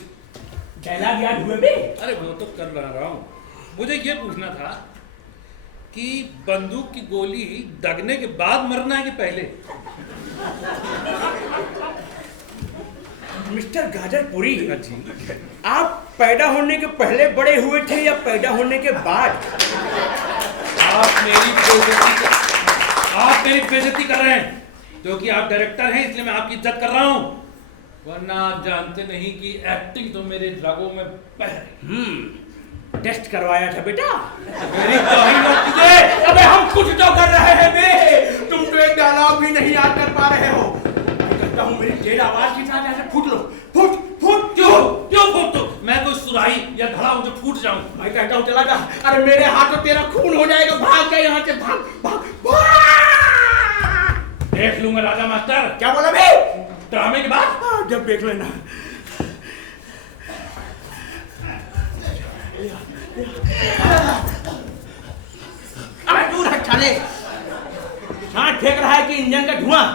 डायलॉग याद हुए बे? अरे वो तो कर रहा हूँ। मुझे ये पूछना था कि बंदूक की गोली दगने के बाद मरना है कि पहले? मिस्टर गाजरपुरी, जी। आप पैदा होने के पहले बड़े हुए थे या पैदा होने के बाद? आप मेरी बेइज्जती कर रहे हैं क्योंकि आप डायरेक्टर हैं, इसलिए मैं आपकी इज्जत कर रहा हूँ। वरना आप जानते नहीं कि एक्टिंग तो मेरे रगों में बह रही। टेस्ट करवाया था बेटा? मेरी तौहीन मत कीजिए। अबे हम कुछ तो कर रहे हैं बे, तुम तो एक डायलॉग भी नहीं याद कर पा रहे हो। मैं कहता हूँ मेरी तेज आवाज के साथ ऐसे फूट लो, फूट फूट। क्यों फूट? तो मैं कोई सुराही या घड़ा हूँ जो फूट जाऊं? मैं कहता हूँ चला जा, अरे मेरे हाथों तेरा खून हो जाएगा, भाग जा यहाँ से, भाग भाग देख लूंगा राजा मास्टर। क्या बोला बे? ड्रामे के बाद जब देख लेना। अबे दूर हट साले, छांट फेंक रहा है कि इंजन का धुआं?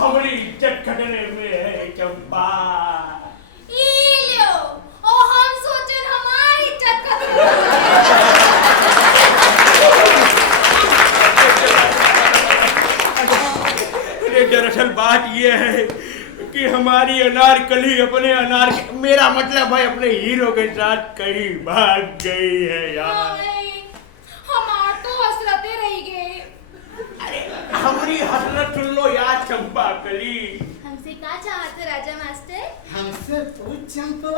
हमारी इज्जत खतरे में है चंपा। हम सोचे हमारी इज्जत खतरे में। दरअसल बात ये है कि हमारी अनारकली अपने मेरा मतलब है अपने हीरो के साथ कहीं भाग गई है यार। हमार तो हसरते रह गए। अरे हमारी हसरत सुन लो यार चंपा कली। हमसे क्या चाहते राजा मास्टर? हमसे पूछ चंपा।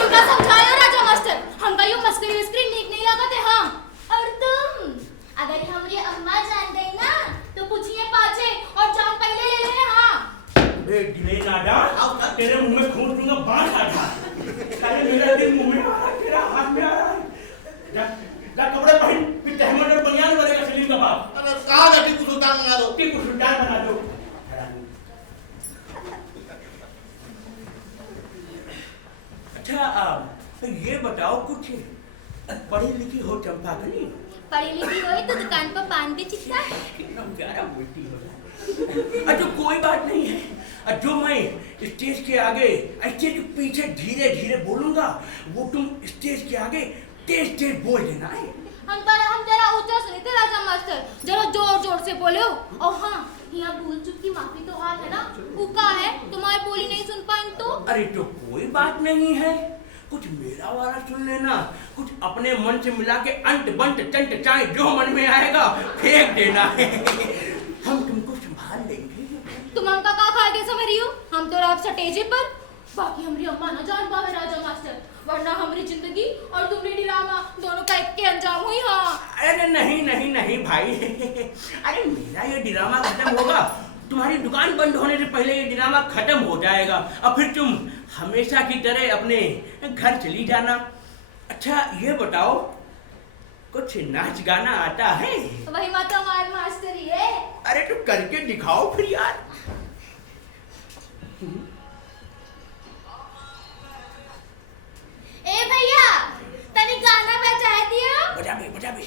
इनका समझायो राजा मास्टर, हमका यूं मस्करी वस्करी नीक नहीं लगा थे हम। और तुम अगर हमारी अम्मा जान गई ना तो पूछिए पाछे और जान पहले ले ले। हाँ बे डिले नाडा, तेरे मुंह में खून दूंगा बांध आधा। साले मेरा दिल मुंह में आ रहा है, तेरा हाथ में आ रहा है। जा कपड़े पहन, फिर तहमत और बनियान बनेगा सलीम का बाप। अरे कहाँ जा टीपू सुल्तान बना दो। टीपू सुल्तान बना दो। अच्छा ये बताओ, कुछ पढ़ी लिखी हो चंपा कली? पढ़ी लिखी हो तो दुकान पर पान बेचता। अच्छा कोई बात नहीं है, जो मैं स्टेज के आगे स्टेज के पीछे धीरे धीरे बोलूंगा वो तुम स्टेज के आगे तेज तेज बोल देना है। हम जरा ऊंचा सुने थे राजा मास्टर, जरा जोर जोर से बोले हो। और हाँ, यहाँ भूल चूक की माफी तो हाथ है ना, उका है तुम्हारी बोली नहीं सुन पाए तो। अरे तो कोई बात नहीं है, कुछ मेरा वाला सुन लेना, कुछ अपने मन से मिला के अंट बंट चंट चाय जो मन में आएगा फेंक देना है। हम तुमको संभाल लेंगे। तुम हमका का खा के समझ रही हो? हम तो रात स्टेज पर, बाकी हमारी अम्मा ना जान पावे राजा मास्टर, वरना हमारी जिंदगी और तुम्हारी ड्रामा दोनों का एक के अंजाम हुई। हाँ अरे नहीं नहीं नहीं भाई, अरे मेरा ये ड्रामा खत्म होगा, तुम्हारी दुकान बंद होने से पहले ये ड्रामा खत्म हो जाएगा और फिर तुम हमेशा की तरह अपने घर चली जाना। अच्छा ये बताओ, कुछ नाच गाना आता है? वही मत हमारे मास्टर ही है। अरे तो करके दिखाओ फिर यार। ए भैया तनी गाना बजा दियो। बजा भी बजा भी।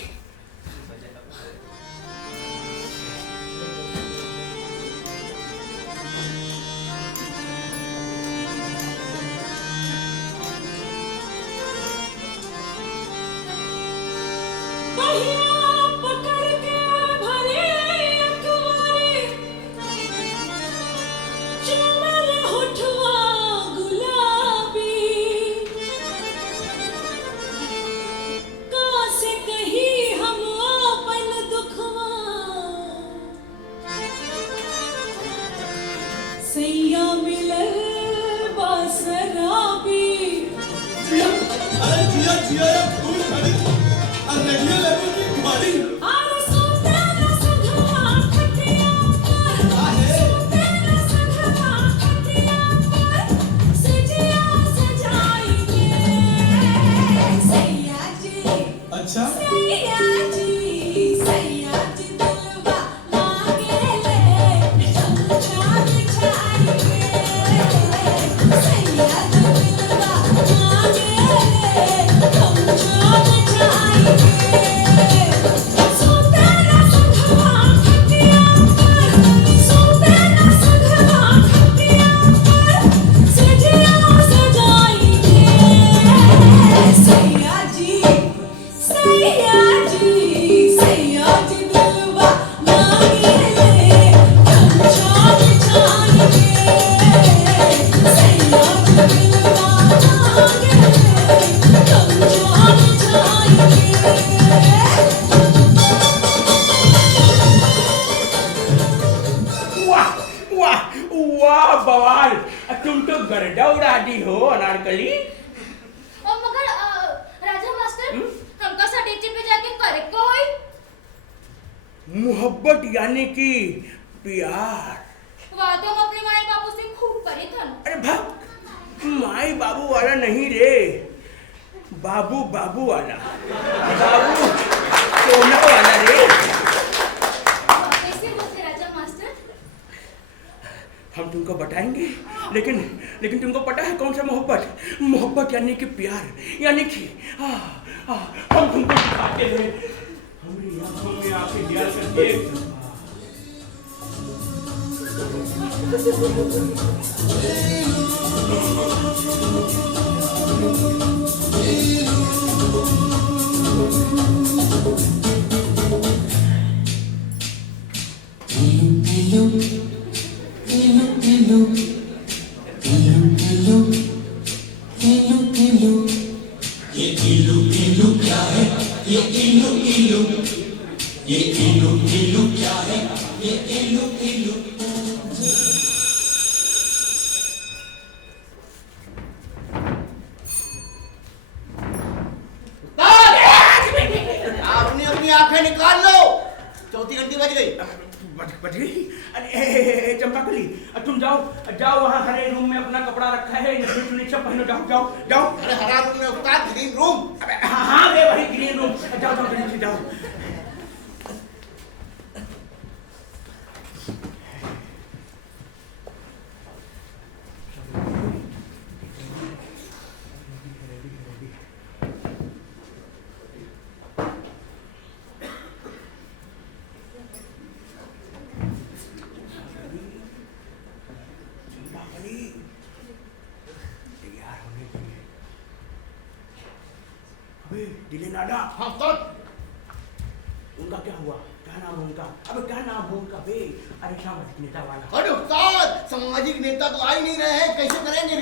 अच्छा वाह बवाल, तुम तो गर्दा उड़ा दी हो अनारकली। और मगर राजा मास्टर हमका सटीचे पे जाके करे कोई मोहब्बत यानी कि प्यार। वहाँ तो हम अपने माए बापू से खूब करे थे। अरे भाग, माई बाबू वाला नहीं रे, बाबू बाबू वाला, बाबू सोना वाला रे। कैसे होते राजा मास्टर? हम तुमको बताएंगे, लेकिन तुमको पता है कौन सा मोहब्बत? मोहब्बत यानी कि प्यार, यानी कि हम तुमको सिखाते हैं। हमारी आंखों में आके दिया कर देख। आपने अपनी आंखें निकाल लो, चौथी घंटी बज गई। बच गई। अरे चंपाकली, तुम जाओ वहाँ हरे रूम में अपना कपड़ा रखा है, सब पहनो, जाओ। अरे हरा रूम में उस्ताद, ग्रीन रूम। हाँ रे भाई, ग्रीन रूम। जाओ जल्दी से जाओ। दिलेनाडा, हाँ तो उनका क्या हुआ? क्या नाम है उनका? अबे क्या नाम है उनका बे? अरे सामाजिक नेता वाला। अरे उस्ताद, सामाजिक नेता तो आ ही नहीं रहे हैं, कैसे करेंगे?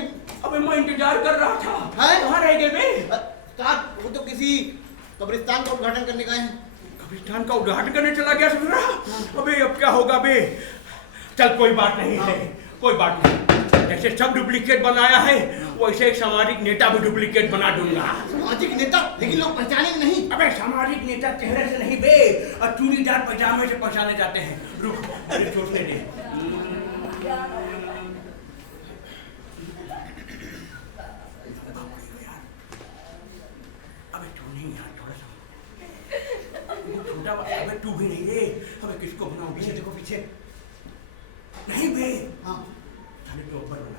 अबे मैं इंतजार कर रहा था। हैं? कहाँ रह गए बे? उस्ताद, वो तो किसी कब्रिस्तान का उद्घाटन करने गए हैं। कब्रिस्तान का उद्घाटन करने चला गया सुन रहा? अबे अब क्या होगा बे? चल कोई बात नहीं है, कोई बात नहीं। जैसे सब डुप्लीकेट बनाया है, वैसे एक सामाजिक नेता भी डुप्लीकेट बना दूंगा। सामाजिक नेता, लेकिन लोग पहचानेंगे नहीं। अबे सामाजिक नेता चेहरे से नहीं बे, और चूड़ीदार पजामे से पहचाने जाते हैं। रुक, अरे सोचने दे। अबे तू नहीं यार, थोड़ा सा वो छोटा। अबे तू भी नहीं रे। अबे किसको बनाऊं? पीछे देखो, पीछे नहीं बे। हाँ, थाने के ऊपर बना।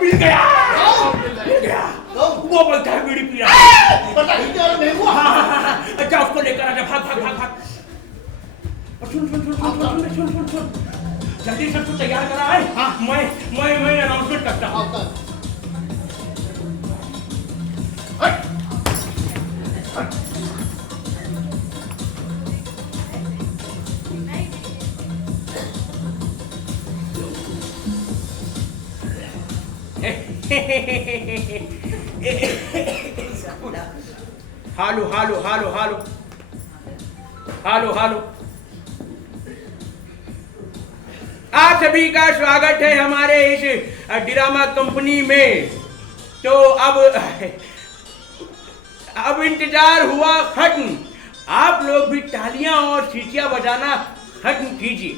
मिल गया। वो बोलता है बीड़ी पी रहा है। पता नहीं क्या नहीं हुआ। हाँ, जा उसको लेकर आजा, भाग। सुन। जल्दी से तू तैयार करा है। हाँ, मैं अनाउंसमेंट करता हूँ। हालो। आप सभी का स्वागत है हमारे इस ड्रामा कंपनी में। तो अब इंतजार हुआ खत्म। आप लोग भी तालियां और सीटियां बजाना खत्म कीजिए।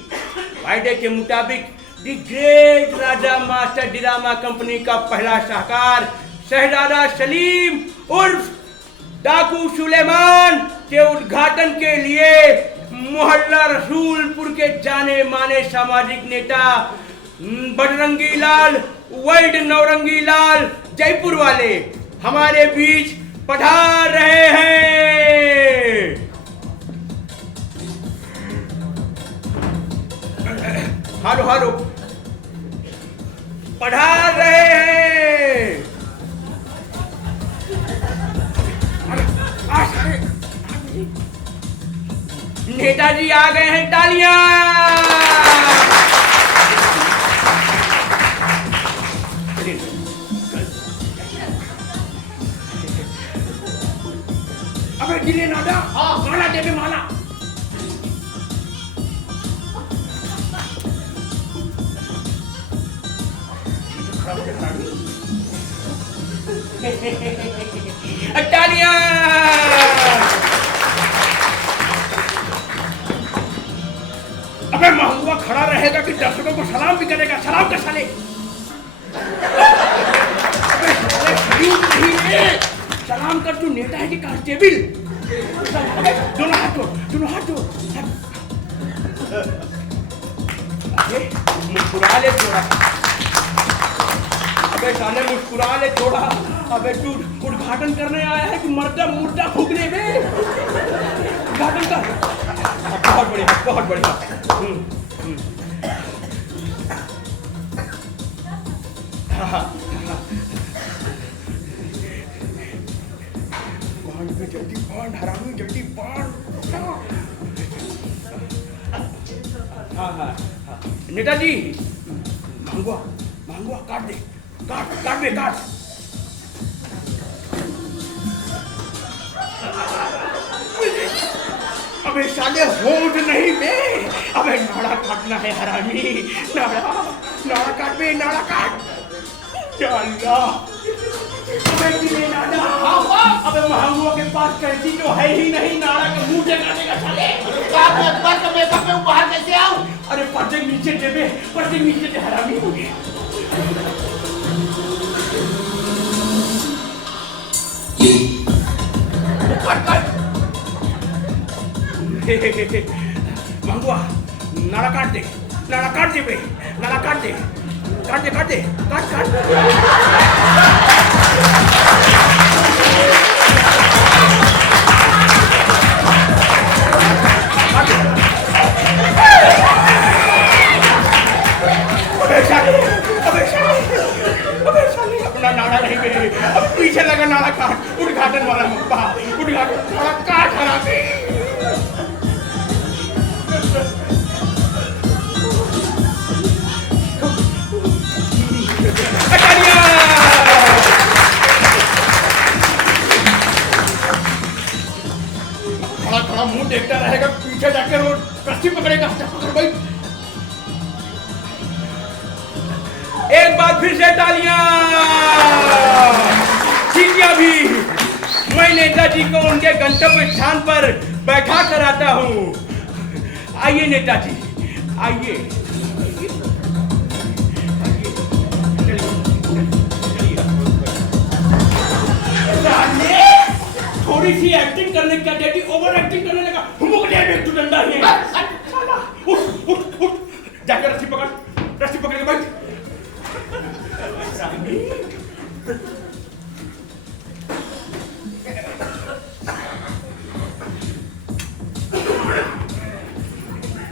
वायदे के मुताबिक the great Raja master drama company का पहला शाहकार शहजादा सलीम उर्फ डाकू सुलेमान के उद्घाटन के लिए मोहल्ला रसूलपुर के जाने माने सामाजिक नेता बजरंगी लाल वर्ल्ड नौरंगी लाल जयपुर वाले हमारे बीच पधार रहे हैं। हालो पढ़ा रहे हैं। नेताजी आ गए हैं, तालियां। अबे दिले नाडा, माला दे, माला तालियां। अबे महंगा खड़ा रहेगा कि दर्शकों को सलाम भी करेगा? सलाम कर साले। अबे साले सलाम कर, तू नेता है कि कांस्टेबल? दोनों हाथ जोड़, दोनों हाथ जोड़। मुस्कुरा ले थोड़ा। अबे साले मुस्कुरा ले थोड़ा। अबे तू उद्घाटन करने आया है कि मर्दा मुर्दा फूकने में? उद्घाटन कर। बहुत बढ़िया, बहुत बढ़िया। जल्दी बांध हरामी, जल्दी बांध। हाँ, नेताजी महंगा काट दे, काट दे, काट। अबे साले होठ नहीं बे, अबे नाड़ा काटना है हरामी, नाड़ा काट बे, नाड़ा काट। या अल्लाह, अबे किले नाड़ा, अबे महंगुआ के पास कैंची तो है ही नहीं, नाड़ा का मुंह जगाने का साले। अकबर का मेकअप में बाहर कैसे आऊं? अरे पर्दे नीचे दे बे, पर्दे नीचे दे हरामी। महंगुआ नाड़ा काट दे, नाड़ा काट दे बे, नाड़ा काट दे, काट दे, काट दे, काट। अबे साले अपना नाड़ा नहीं बे, अब पीछे लगा नाड़ा काट। उद्घाटन वाला मुद्दा, उद्घाटन नाड़ा काट हरामी। खड़ा मुंह देखता रहेगा, पीछे जाकर वो रस्सी पकड़ेगा। पकड़ भाई, एक बार फिर से तालियां। सीटियां भी मैं नेताजी को उनके गंतव्य स्थान पर बैठा कर आता हूँ। आइए नेताजी, आइए। थोड़ी सी एक्टिंग करने का डैडी ओवर एक्टिंग करने लगा। तू डंडा ही है। उठ जाकर रस्सी पकड़ के बैठ।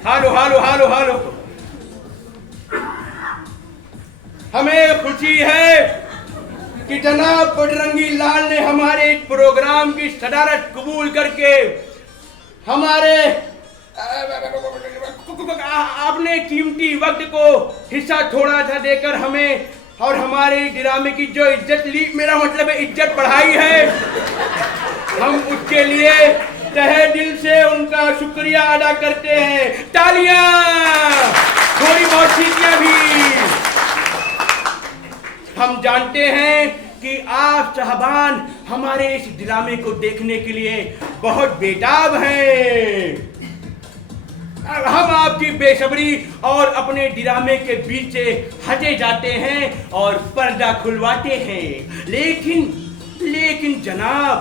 हालो। हमें खुशी है कि जनाब बजरंगी लाल ने हमारे इस प्रोग्राम की सदारत कबूल करके हमारे अपने कीमती वक्त को हिस्सा थोड़ा सा देकर हमें और हमारे ड्रामे की जो इज्जत ली, मेरा मतलब है इज्जत बढ़ाई है, हम उसके लिए तहे दिल से उनका शुक्रिया अदा करते हैं। तालियां, थोड़ी बहुत सीटियां भी। हम जानते हैं कि आप साहबान हमारे इस ड्रामे को देखने के लिए बहुत बेताब हैं। हम आपकी बेसब्री और अपने ड्रामे के बीच से हटे जाते हैं और पर्दा खुलवाते हैं। लेकिन जनाब,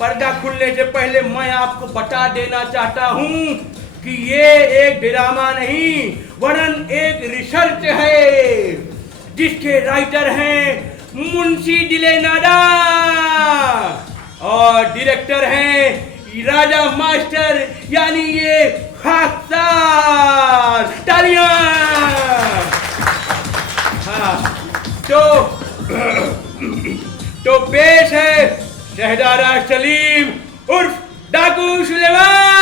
पर्दा खुलने से पहले मैं आपको बता देना चाहता हूं कि ये एक ड्रामा नहीं वरन एक रिसर्च है, जिसके राइटर हैं मुंशी दिले नाडा और डायरेक्टर हैं राजा मास्टर, यानी ये खाकसार। तालियां। हाँ, तो पेश है शहजादा सलीम उर्फ डाकू सुलेमान।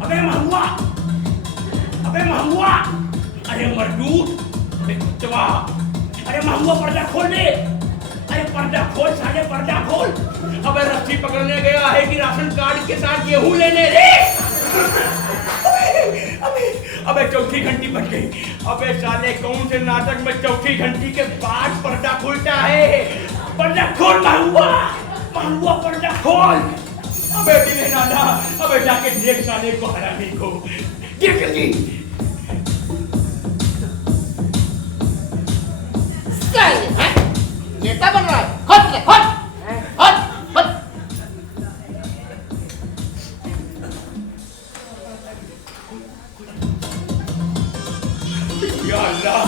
अबे महुआ, अरे मरदूत, अबे कुत्तवा, अरे महुआ पर्दा खोल दे, अरे पर्दा खोल साले, पर्दा खोल। अबे रस्सी पकड़ने गया है कि राशन कार्ड के साथ गेहूं लेने रे? अबे चौथी घंटी बज गई। अबे साले कौन से नाटक में चौथी घंटी के बाद पर्दा खुलता है? पर्दा खोल माहुआ पर्दा खोल। अबे दिले नाना, अबे जाके देख साले को हराने को। देख जल्दी। नेता बन रहा है। हट हट हट हट। या अल्लाह,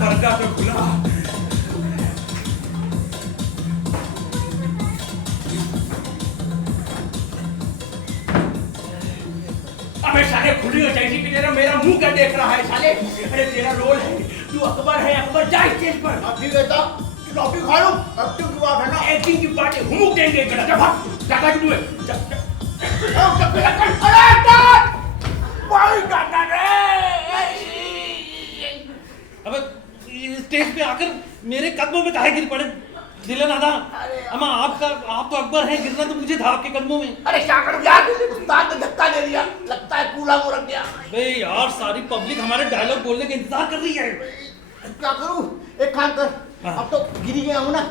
पर्दा तो खुला। अबे साले खुली हो जाएगी कि तेरा मेरा मुंह क्या देख रहा है साले? अरे तेरा रोल है, तू अकबर है, अकबर जा स्टेज पर। अभी बेटा टॉपिक खा लो। एक्टिंग की बात है ना। एक्टिंग की बात है, हुमुक देंगे बेटा। जा भाग, जाकर तू है। अबे स्टेज पे आकर मेरे कदमों में काहे गिर पड़े दिले नाना? अम्मा आप तो अकबर हैं, गिरना तो मुझे था आपके कदमों में। अरे क्या करूं यार, उस्ताद ने धक्का दे दिया, लगता है कूला मुरक गया। बे यार सारी पब्लिक हमारे डायलॉग बोलने का इंतजार कर रही है। क्या करूं? एक काम कर, अब तो गिरी गया हूं ना,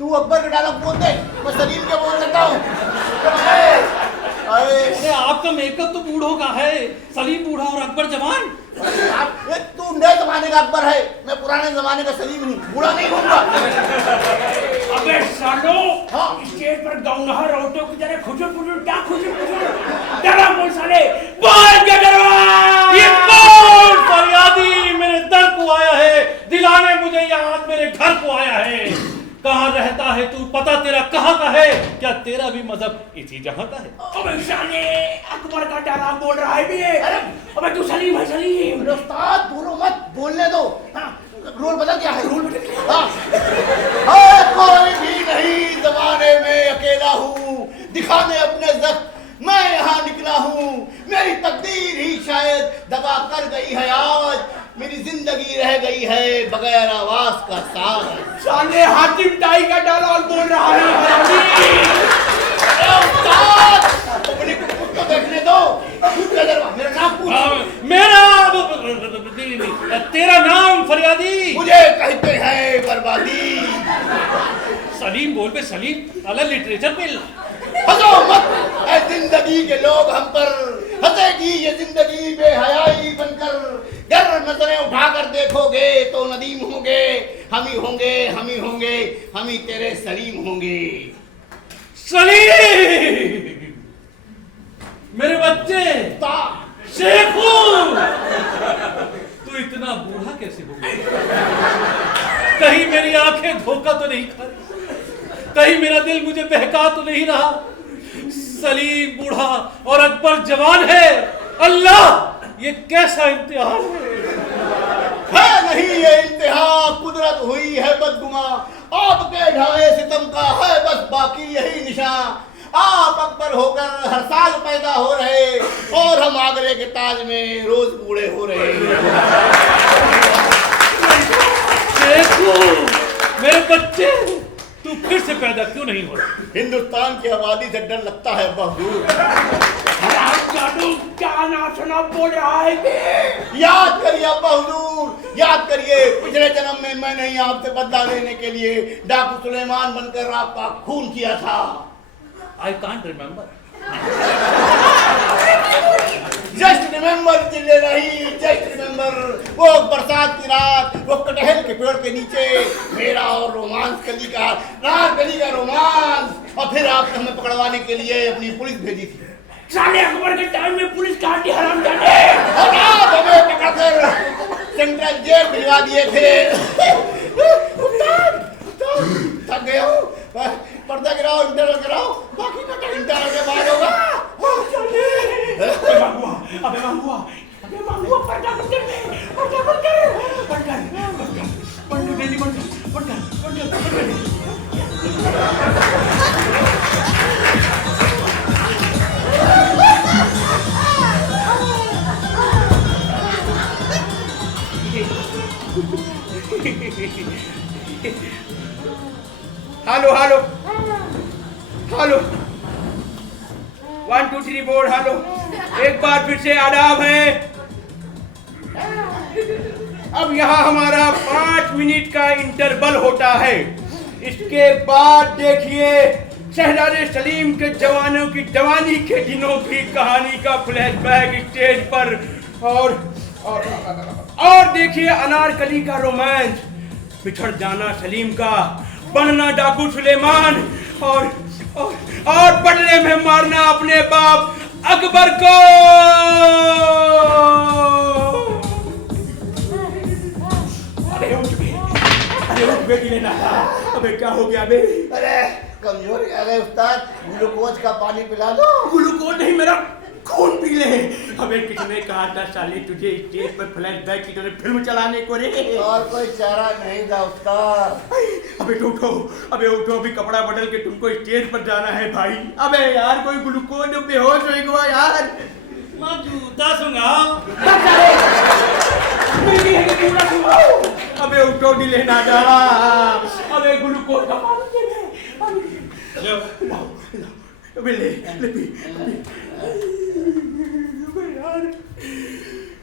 तू अकबर का डायलॉग बोल दे, मैं सलीम के बोल देता हूं। अरे आपका मेकअप तो बूढ़ों का है, सलीम बूढ़ा और अकबर जवान। तू नए जमाने का अकबर है, मैं पुराने जमाने का सलीम हूँ, बूढ़ा नहीं होऊंगा। अबे सालो, स्टेज पर गौनहर औरतों की तरह खुशुर क्या खुशुर डरा बोल साले, बोल के डरवा। ये कौन फरियादी मेरे दर को आया है, दिलाने मुझे यहाँ मेरे घर को आया है? कहाँ रहता है तू, पता तेरा कहाँ का है? क्या तेरा भी मजहब इसी जहाँ का है? अबे साले, अकबर का डायलॉग बोल रहा है भी ये। अबे तू सलीम है, सलीम। उस्ताद बोलो मत, बोलने दो। रोल बदल गया है, रोल बदल गया। कोई भी नहीं जमाने में अकेला हूँ, दिखाने अपने जख्म मैं यहाँ निकला हूँ। मेरी तकदीर ही शायद दगा कर गई है आज, मेरी जिंदगी रह गई है बगैर आवाज का साज। साले हातिम टाई का डायलॉग बोल रहा है। अपने कुछ तो देखने दो। मेरा नाम पूछ। मेरा तेरा नाम फरियादी। मुझे कहते हैं बर्बादी। सलीम बोल पे सलीम, अलग लिटरेचर पे। हंसो मत ऐ जिंदगी के लोग हम पर, हंसेगी ये जिंदगी बेहयाई बनकर। गर नजरें उठाकर देखोगे तो नदीम होंगे, हम ही होंगे, हम ही होंगे, हम ही तेरे सलीम होंगे। सलीम मेरे बच्चे, शेखू तू इतना बूढ़ा कैसे हो गया? कहीं मेरी आंखें धोखा तो नहीं खा रही, कहीं मेरा दिल मुझे बहका तो नहीं रहा? सलीम बूढ़ा और अकबर जवान है। अल्लाह ये कैसा इम्तिहान है नहीं ये इम्तिहान, कुदरत हुई है बदगुमा, आपके ढाए सितम का है बस बाकी यही निशान। आप अकबर होकर हर साल पैदा हो रहे, और हम आगरे के ताज में रोज बूढ़े हो रहे। मेरे बच्चे, तू फिर से पैदा क्यों नहीं हो रहा? हिंदुस्तान की आबादी से डर लगता है बहदूर। क्या नाचना बोल रहा है? याद करिए अब्बा हुजूर, याद करिए पिछले जन्म में मैंने ही आपसे बदला लेने के लिए डाकू सुलेमान बनकर आपका खून किया था। I can't remember. Just remember चिल्ले नहीं, जस्ट रिमेम्बर वो बरसात की रात, वो कटहल के पेड़ के नीचे मेरा और रोमांस गली का रोमांस, और फिर आपने हमें पकड़वाने के लिए अपनी पुलिस भेजी थी। साले अकबर के टाइम में पुलिस काटी हरामजादे, और आप हमें पकड़कर सेंट्रल जेल भिजवा दिए थे। थक गया हूँ, पर्दा गिराओ, इंटरवल गिराओ, बाकी का इंटरवल के बाद होगा। अबे मांगुआ, पर्दा बंद जल्दी बंद कर। Hello hello 1 2 3 4 hello. एक बार फिर से आदाब है। अब यहाँ हमारा 5 मिनट का इंटरवल होता है। इसके बाद देखिए शहजादे सलीम के जवानों की जवानी के दिनों की कहानी का फ्लैशबैक स्टेज पर और देखिए अनारकली का रोमांस, बिछड़ जाना सलीम का, बनना डाकू सुलेमान और बदले में मारना अपने बाप अकबर को। अरे उठ बे दिले ना। अबे क्या हो गया बे? अरे कमजोर आ गए उस्ताद, ग्लूकोज का पानी पिला दो। ग्लूकोज नहीं, मेरा खून पी ले। अबे किसने कहा था साले तुझे स्टेज पर फ्लैशबैक की तरह फिल्म चलाने को रे? और कोई चारा नहीं था उस्ताद। अबे उठो, अभी कपड़ा बदल के तुमको स्टेज पर जाना है भाई। अबे यार कोई ग्लूकोज बेहोश हो गया यार। मां जूता सुंगाओ। अबे उठो दिले ना जा। अबे ग्लूकोज का पानी लो। अबे ले यार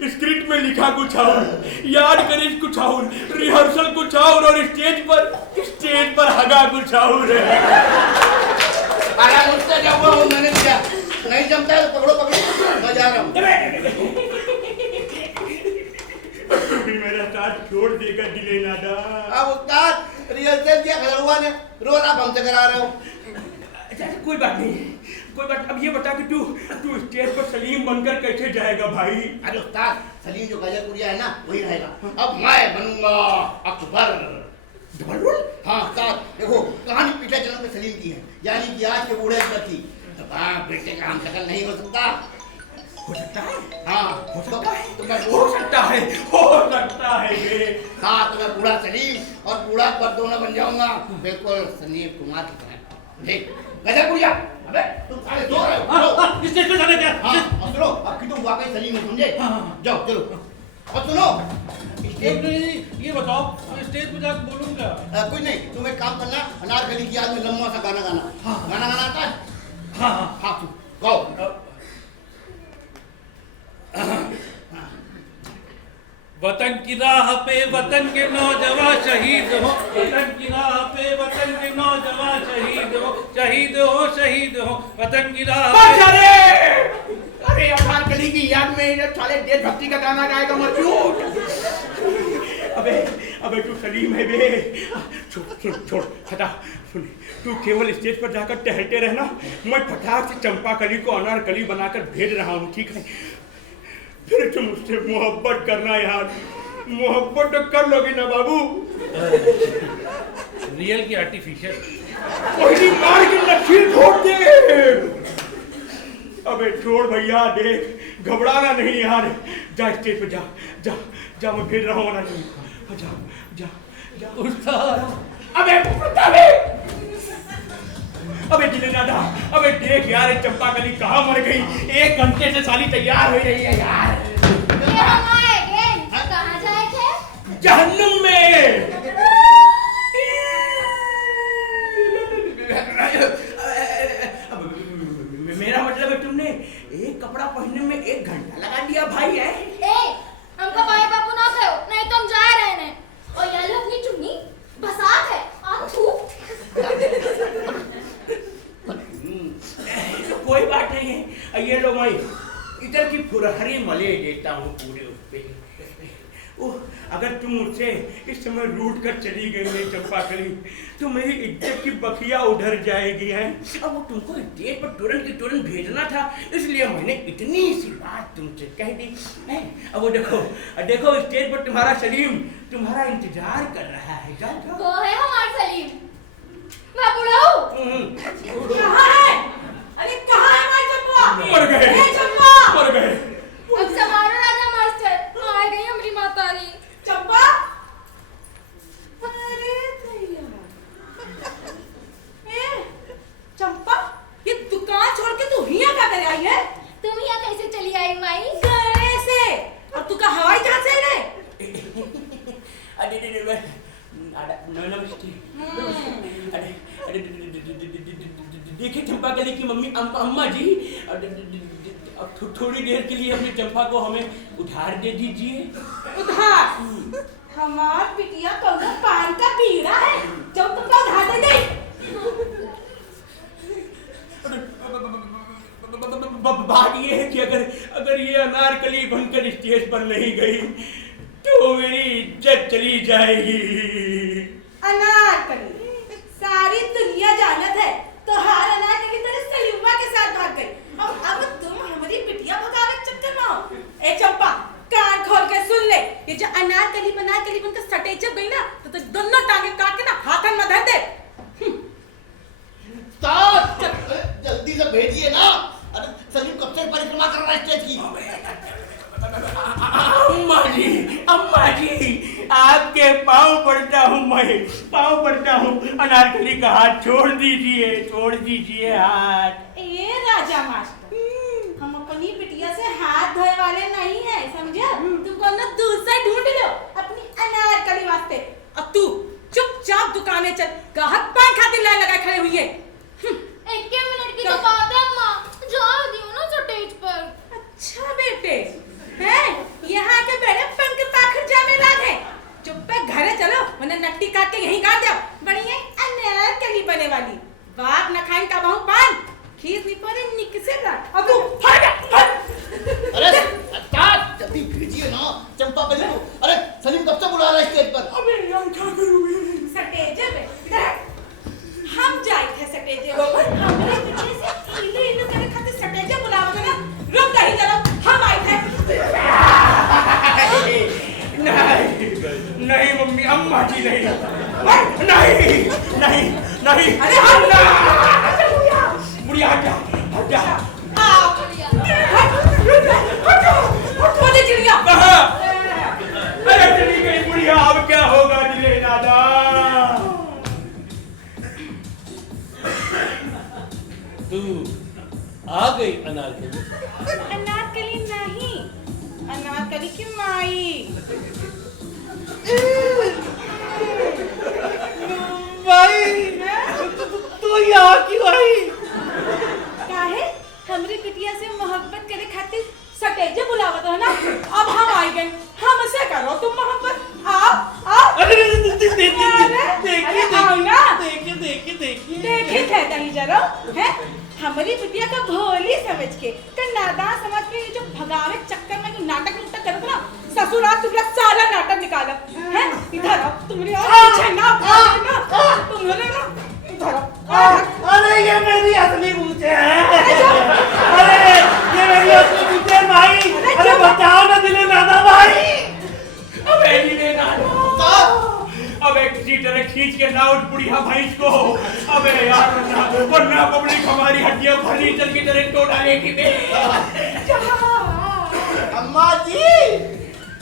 स्क्रिप्ट में लिखा कुछ और, याद करिस कुछ और, रिहर्सल कुछ और स्टेज पर हगा कुछ और है। अरे मुझसे क्या हुआ, मैंने किया नहीं जमता है तो पकड़ो मैं जा रहा हूँ। मेरा साथ छोड़ देगा दिले नादा। अब उस्ताद रिहर्सल किया खलरुआ ने, रोज आप हमसे करा रहे हो। कोई बात नहीं, कोई बात। अब ये बता कि तू स्टेज पर सलीम बनकर कैसे जाएगा भाई? अरे उस्ताद सलीम जो गाजरपुरिया है ना वही रहेगा। अब मैं बनूंगा अकबर। हाँ उस्ताद देखो कहानी पिछले जन्म में सलीम की है, यानी कि आज के बूढ़े अकबर की। तो बाप बेटे का हम शकल नहीं हो सकता। हो सकता है? हाँ हो सकता है, तो मैं हो सकता है, हो सकता है ये। हाँ तो मैं बूढ़ा सलीम और बूढ़ा अकबर दोनों बन जाऊंगा, बिल्कुल संजीव कुमार की तरह। ठीक गाजरपुरिया, अबे तुम सारे सो रहे हो? स्टेज पे जाने क्या? हाँ और सुनो अब कि तुम वाकई सलीम हो, समझे? जाओ चलो। और सुनो ये बताओ स्टेज पे जाकर बोलूंगा। कुछ नहीं, तुम एक काम करना, अनारकली की याद में लंबा सा गाना गाना। गाना गाना आता है? हाँ तुम गाओ। वतन की राह पे वतन के नौजवान शहीद हो, वतन की राह पे वतन के नौजवान शहीद हो, शहीद हो शहीद हो, वतन की राह पे। अरे अनारकली की याद में साले देशभक्ति का गाना गाएगा मजबूत। अबे तू सलीम है बे। छोड़ हटा। सुन, तू केवल स्टेज पर जाकर टहलते रहना, मैं फटाक से चंपाकली को अनारकली बनाकर भेज रहा हूँ, ठीक है? फिर तुम उससे मोहब्बत करना यार, मोहब्बत तो कर लोगे ना बाबू। रियल की आर्टिफिशियल। पहली मार के नसीब छोड़ दे। अबे छोड़ भैया, देख घबराना नहीं यार। जा स्टेज पे जा मैं भेज रहा हूँ अनारकली। जा उस्ताद। अबे दिले नादा, अबे देख यार चंपाकली कहाँ मर गई। 1 घंटे से साली तैयार हो रही है यार। ये हम आए गए, कहाँ जाए थे? जहन्नुम में। मेरा मतलब है तुमने एक कपड़ा पहनने में 1 घंटा लगा दिया भाई है। हमको बाय बापू ना कहो, नहीं तो हम जा रहे हैं। और ये लो अपनी चुन्नी, बसात है आप थूक। कोई बात नहीं है, ये लो मैं इधर की फुरहरी मले देता हूँ पूरे उस पे। अगर तुम मुझसे इस समय रूठ कर चली गई नहीं चंपाकली, तो मेरी इज्जत की बखिया उधर जाएगी है। अब वो तुमको स्टेज पर तुरंत की तुरंत भेजना था, इसलिए मैंने इतनी सी बात तुमसे कह दी। अब वो देखो स्टेज पर तुम्हारा सलीम तुम्हारा इंतजार कर रहा है। जाओ। वो है हमारा सलीम। मैं बुढ़ाऊ। कहाँ है? अरे कहाँ है हमारी चंपा? मर गए। ए चंपा! मर गए। अब संभालो राजा मास्टर, आ गई हमारी माता रानी। चंपा! अरे भैया। ए चंपा, ये दुकान छोड़ के तू यहाँ क्या कर आई है? तुम यहाँ कैसे चली आई माई? कैसे? और तू का हवाई जहाज से रे? नमस्ते। अरे अरे देखिए चंपा कली की मम्मी अम्मा जी, अब थोड़ी देर के लिए अपनी चंपा को हमें उधार दे दीजिए। उधार? हमार बिटिया कौनो पान का बीड़ा है जो तुमको उधार दे दे? बात ये है कि अगर ये अनारकली बनकर स्टेज पर नहीं गई तो मेरी इज्जत चली जाएगी। अनारकली? सारी दुनिया जानत है तो हार अनारकली तेरे सलीमा के साथ भाग गई और अब तुम हमारी बिटिया भगावे चक्कर में हो। ए चंपा, कान खोल के सुन ले, ये जो अनारकली बनकर सटे जब गई ना तो दोनों टांगे काट के ना हाथन में धर दे। जल्दी से भेजिए ना। अरे सलीम कब से परिक्रमा कर रहा है स्टेज की? अम्मा जी आपके पाँव पड़ता हूँ, मैं पाँव पड़ता हूँ। अनारकली का हाथ छोड़ दीजिए हाथ। ए राजा मास्टर, हम अपनी बिटिया से हाथ धोए वाले नहीं है, समझे? तुमको ना दूसरा ढूंढ लो अपनी अनारकली वास्ते। अब तू चुपचाप दुकाने चल, गाहक पान खातिर लाइन लगा खड़े हुई है। एक मिनट की तो बात है अम्मा, जाओ दियो ना स्टेज पर। अच्छा बेटे, हैं? यहाँ के बेड़े पंख पाखर जामे लागे। चुप पे घरे चलो, वरना नट्टी काट के यहीं गाड़ दो। बढ़िया अनारकली बने वाली। बाप न खाइन का बहु पान, खीस नहीं पड़े निकसे ना। अब तू अरे उस्ताद जल्दी भेजिए ना चंपा कली को। अरे सलीम कब से बुला रहा है स्टेज पर? अबे यार क्या करूँगी? सटेजे पे हम जाए थे सटेजे पर, हमरे पीछे से इलू करे खातिर सटेजे बुलाओ ना। रुक नहीं चलो, हम आए थे। नहीं मम्मी, अम्मा जी नहीं। अरे हम बुढ़िया हट जा। चिड़िया अरे चली गई बुढ़िया, अब क्या होगा दिले दादा? तू आ गई अनारकली? अनारकली नहीं, अनारकली की माई। तू यहाँ क्यों आई? काहे? हमरी बिटिया से मोहब्बत करे खातिर सटेजे बुलावत है ना। अब हम आई गए, हमसे करो तुम मोहब्बत। आओ। देखिए थे दही जरो है। हमारी बिटिया का भोली समझ के नादान समझ के ये जो भगावे चक्कर में जो नाटक करत ना, ससुराल तुमरा सारा नाटक निकाला है। इधर आओ, तुम्हारी पीछे ना तुम्हारे ना इधर आओ। अरे ये मेरी असली बूते हैं। अरे ये मेरी असली बूते हैं भाई। अरे बचाओ ना दिले नाना भाई। अबे दिले नाना, अबे किसी तरह खींच के लाओ बुढ़िया भैंस को। अबे यार वरना पब्लिक हमारी हड्डियां फर्नीचर की तरह तोड़ डालेगी। अम्मा जी,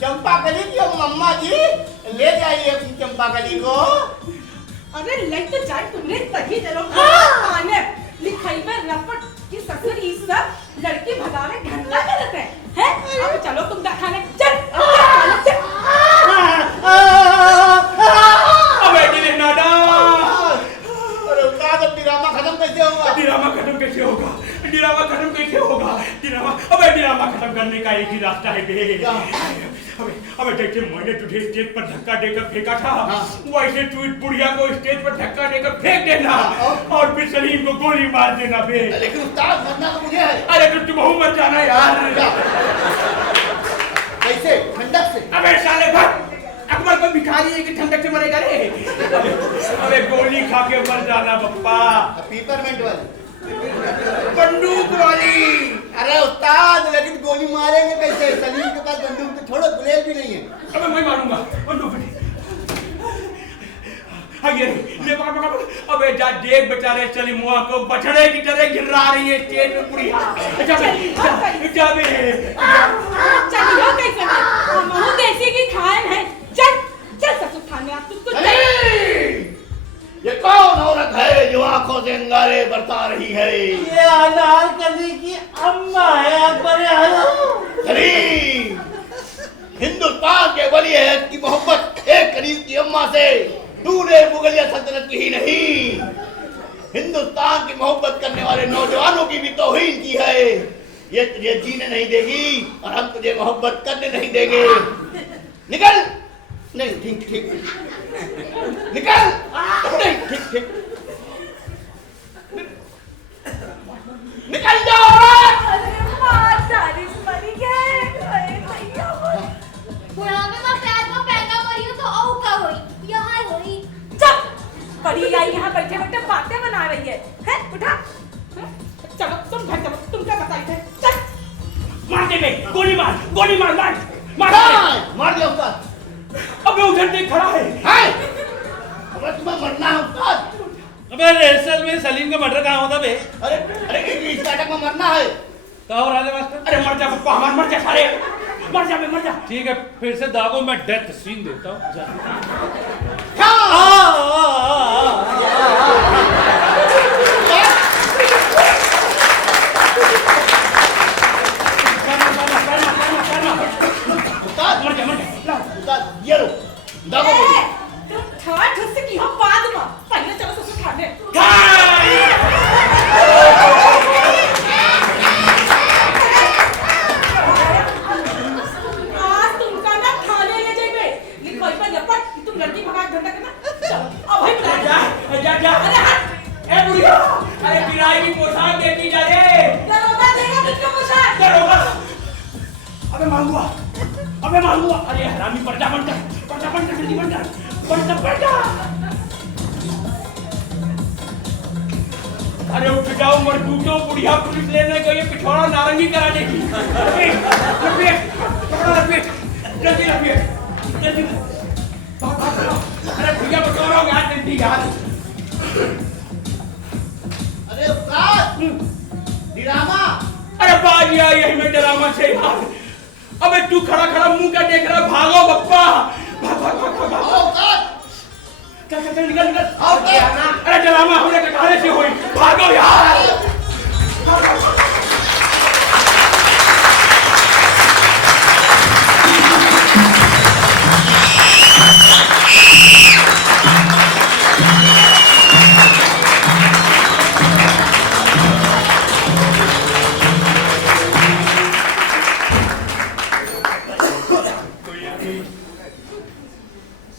चंपा कली की अम्मा जी ले जाइए अपनी चंपा कली को। अरे लग तो जाए तुमने तभी चलो आने लिखाई में रपट की ससुर ई सब लड़की भगावे धंधा करते हैं। अब चलो तुम खाने चल। अबे दिले नाना, अरे उस्ताद अब ड्रामा खत्म कैसे होगा? अबे ड्रामा खत्म करने का एक ही रास्ता है बे। अबे देखिए मैंने तुझे स्टेज पर धक्का देकर फेंका था, वैसे तू इस बुढ़िया को स्टेज पर धक्का देकर फेंक देना और फिर सलीम को गोली मार देना बे। लेकिन उस्ताद मरना तो मुझे है। अरे तो तुम मर जाना यार। कैसे? ठंडक से? अबे साले भक्त, अकबर को भिखारी है कि ठंडक से मरेगा रे? अबे गोली खा के मर जाना बप्पा। पीपरमेंट वाली? बंदूक वाली। अरे उस्ताद लेकिन गोली मारेंगे कैसे? सलीम के पास बंदूक तो छोड़ो, गुलेल भी नहीं है। अबे मैं मारूंगा बंदूक वाली। ये पकड़। अबे जा देख बेचारे सलीमुआ को बछड़े की तरह गिरा रही है स्टेज पे बुढ़िया। जा बे। चलिए कैसे हम देसी की खान है। चल ससुर खाने आप तुझको। ये कौन औरत है जो आंखों से अंगारे बरसा रही है? ये अनारकली की अम्मा है अकबर आजम। हिंदुस्तान के वली अहद की मोहब्बत एक करीब की अम्मा से तूने मुगलिया सल्तनत की ही नहीं, हिंदुस्तान की मोहब्बत करने वाले नौजवानों की भी तौहीन की है। ये तुझे जीने नहीं देगी और हम तुझे मोहब्बत करने नहीं देंगे। निकल। नहीं, ठीक ठीक निकल। नहीं, ठीक ठीक निकल जाओ। अरे माँ तारीफ मरी गए। अरे भैया बुढ़ापे में पैर में पैदा मरियो तो औ का होई यहाँ होई। चुप। परी आई यहाँ बैठे बैठे बातें बना रही है। हैं? उठा। चलो तुम घर चलो, तुम क्या बताई थे? चल। मार दे बे, गोली मार मार मार दिया उस्ताद। अबे उधर देख खड़ा है। अबे तुम्हें मरना है उस्ताद। अबे रेसल में सलीम का मर्डर कहाँ होता बे? अरे अरे इस नाटक में मरना है। कहाँ हो रहा है मास्टर? अरे मर जा पप्पा, हमार मर जा सारे, मर जा बे, मर जा। ठीक है, फिर से दागो, मैं डेथ सीन देता हूँ। जा। उस्ताद मर जा उस्ताद ये लो दागो बोलो। ए, तुम थर्ड हुस्से की हो बाद में। पहले चलो सबसे खाने। आज तुमका ना थाने ले जाइबे। लिखो इस पर लपट कि तुम लड़की भगा के धंधा करना। चलो अब भाई बुला। जा अरे हट। ए बुढ़िया, अरे किराए की पोशाक देती जा रे। दरोगा देगा तुझको पोशाक। दरोगा। अबे मांगूंगा। अरे हरामी, पर्चा बन जा जल्दी बन जा। अरे उठ जाओ मरदूटो, बुढ़िया पुलिस लेने गई है पिछोड़ा नारंगी कराने की। जल्दी अरे भैया बटोरो यार, जल्दी यार। अरे उस्ताद ड्रामा। अरे बाजिया, यही में ड्रामा से यार। अबे तू खड़ा मुंह क्या देख रहा? भागो बप्पा, भाग। उस्ताद चल निकल। अरे ड्रामा हमने कटारे से हुई, भागो यार।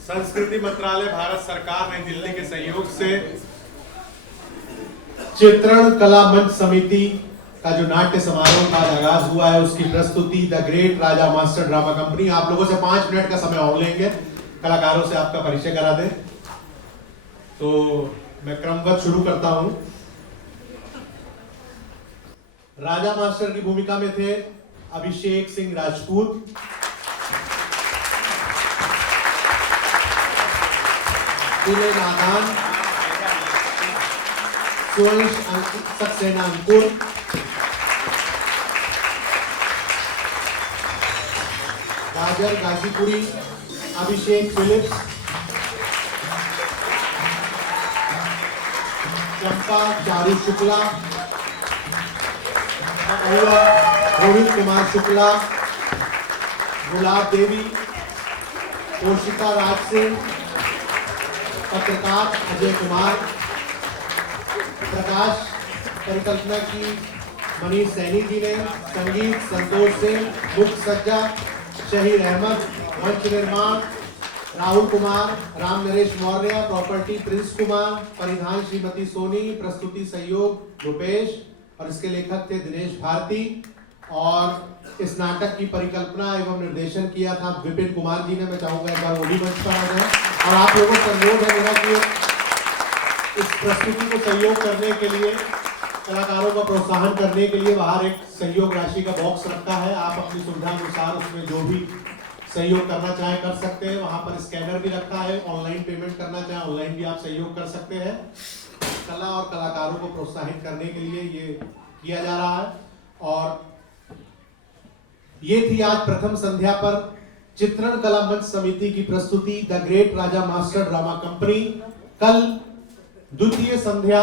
संस्कृति मंत्रालय भारत सरकार नई दिल्ली के सहयोग से चित्रण कला मंच समिति का जो नाट्य समारोह का आगाज हुआ है, उसकी प्रस्तुति the great Raja master drama company. आप लोगों से 5 मिनट का समय और लेंगे, कलाकारों से आपका परिचय करा दें। तो मैं क्रमवत शुरू करता हूं। राजा मास्टर की भूमिका में थे अभिषेक सिंह राजपूत, दिले नादान, सुवंश सक्सेना अंकुर, गाजर गाजीपुरी, अभिषेक फिलिप्स, चंपा चारू शुक्ला, रोहित कुमार शुक्ला, गुलाब देवी, पोषिका राज सिंह, पत्रकार अजय कुमार, प्रकाश परिकल्पना की मनीष सैनी जी ने, संगीत संतोष सिंह, मुख्य सज्जा शहीर अहमद, मंच निर्माण राहुल कुमार, राम नरेश मौर्य, प्रॉपर्टी प्रिंस कुमार, परिधान श्रीमती सोनी, प्रस्तुति सहयोग रुपेश और इसके लेखक थे दिनेश भारती। और इस नाटक की परिकल्पना एवं निर्देशन किया था विपिन कुमार जी ने। मैं चाहूंगा एक बार वो भी मंच पर आ जाए। और आप लोगों से अनुरोध है मेरा कि इस प्रस्तुति को सहयोग करने के लिए, कलाकारों का प्रोत्साहन करने के लिए बाहर एक सहयोग राशि का बॉक्स रखा है। आप अपनी सुविधा अनुसार उसमें जो भी सहयोग करना चाहें कर सकते हैं। वहां पर स्कैनर भी रखा है, ऑनलाइन पेमेंट करना चाहें ऑनलाइन भी आप सहयोग कर सकते हैं। कला और कलाकारों को प्रोत्साहित करने के लिए ये किया जा रहा है। और ये थी आज प्रथम संध्या पर चित्रण कला मंच समिति की प्रस्तुति the great Raja master drama company. कल द्वितीय संध्या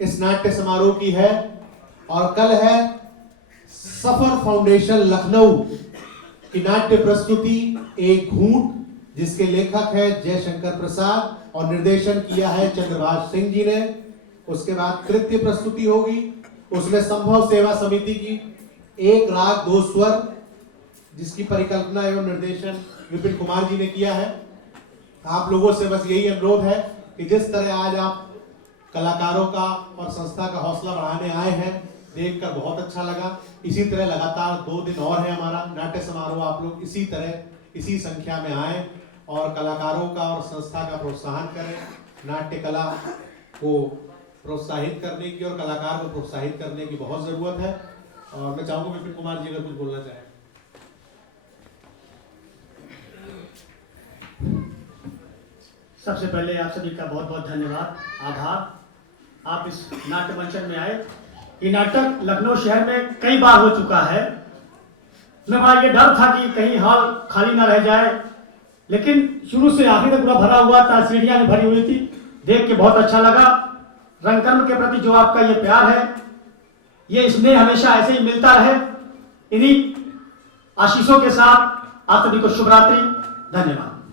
इस नाट्य समारोह की है और कल है सफर फाउंडेशन लखनऊ की नाट्य प्रस्तुति एक घूंट जिसके लेखक है जयशंकर प्रसाद और निर्देशन किया है चंद्रभाष सिंह जी ने। उसके बाद तृतीय प्रस्तुति होगी, उसमें संभव सेवा समिति की एक राग दो स्वर, जिसकी परिकल्पना एवं निर्देशन विपिन कुमार जी ने किया है। आप लोगों से बस यही अनुरोध है कि जिस तरह आज आप कलाकारों का और संस्था का हौसला बढ़ाने आए हैं, देखकर बहुत अच्छा लगा। इसी तरह लगातार 2 दिन और है हमारा नाट्य समारोह, आप लोग इसी तरह इसी संख्या में आए और कलाकारों का और संस्था का प्रोत्साहन करें। नाट्य कला को प्रोत्साहित करने की और कलाकार को प्रोत्साहित करने की बहुत जरूरत है। और मैं चाहूंगा विपिन कुमार जी अगर कुछ बोलना चाहें। सबसे पहले आप सभी का बहुत बहुत धन्यवाद, आभार। आप इस नाट्य मंचन में आए। ये नाटक लखनऊ शहर में कई बार हो चुका है। मेरा ये डर था कि कहीं हॉल खाली ना रह जाए, लेकिन शुरू से आखिर तक पूरा भरा हुआ था, सीढ़ियां में भरी हुई थी। देख के बहुत अच्छा लगा। रंगकर्म के प्रति जो आपका ये प्यार है, ये स्नेह हमेशा ऐसे ही मिलता रहे। इन्हीं आशीषों के साथ आप सभी को शुभ रात्रि, धन्यवाद।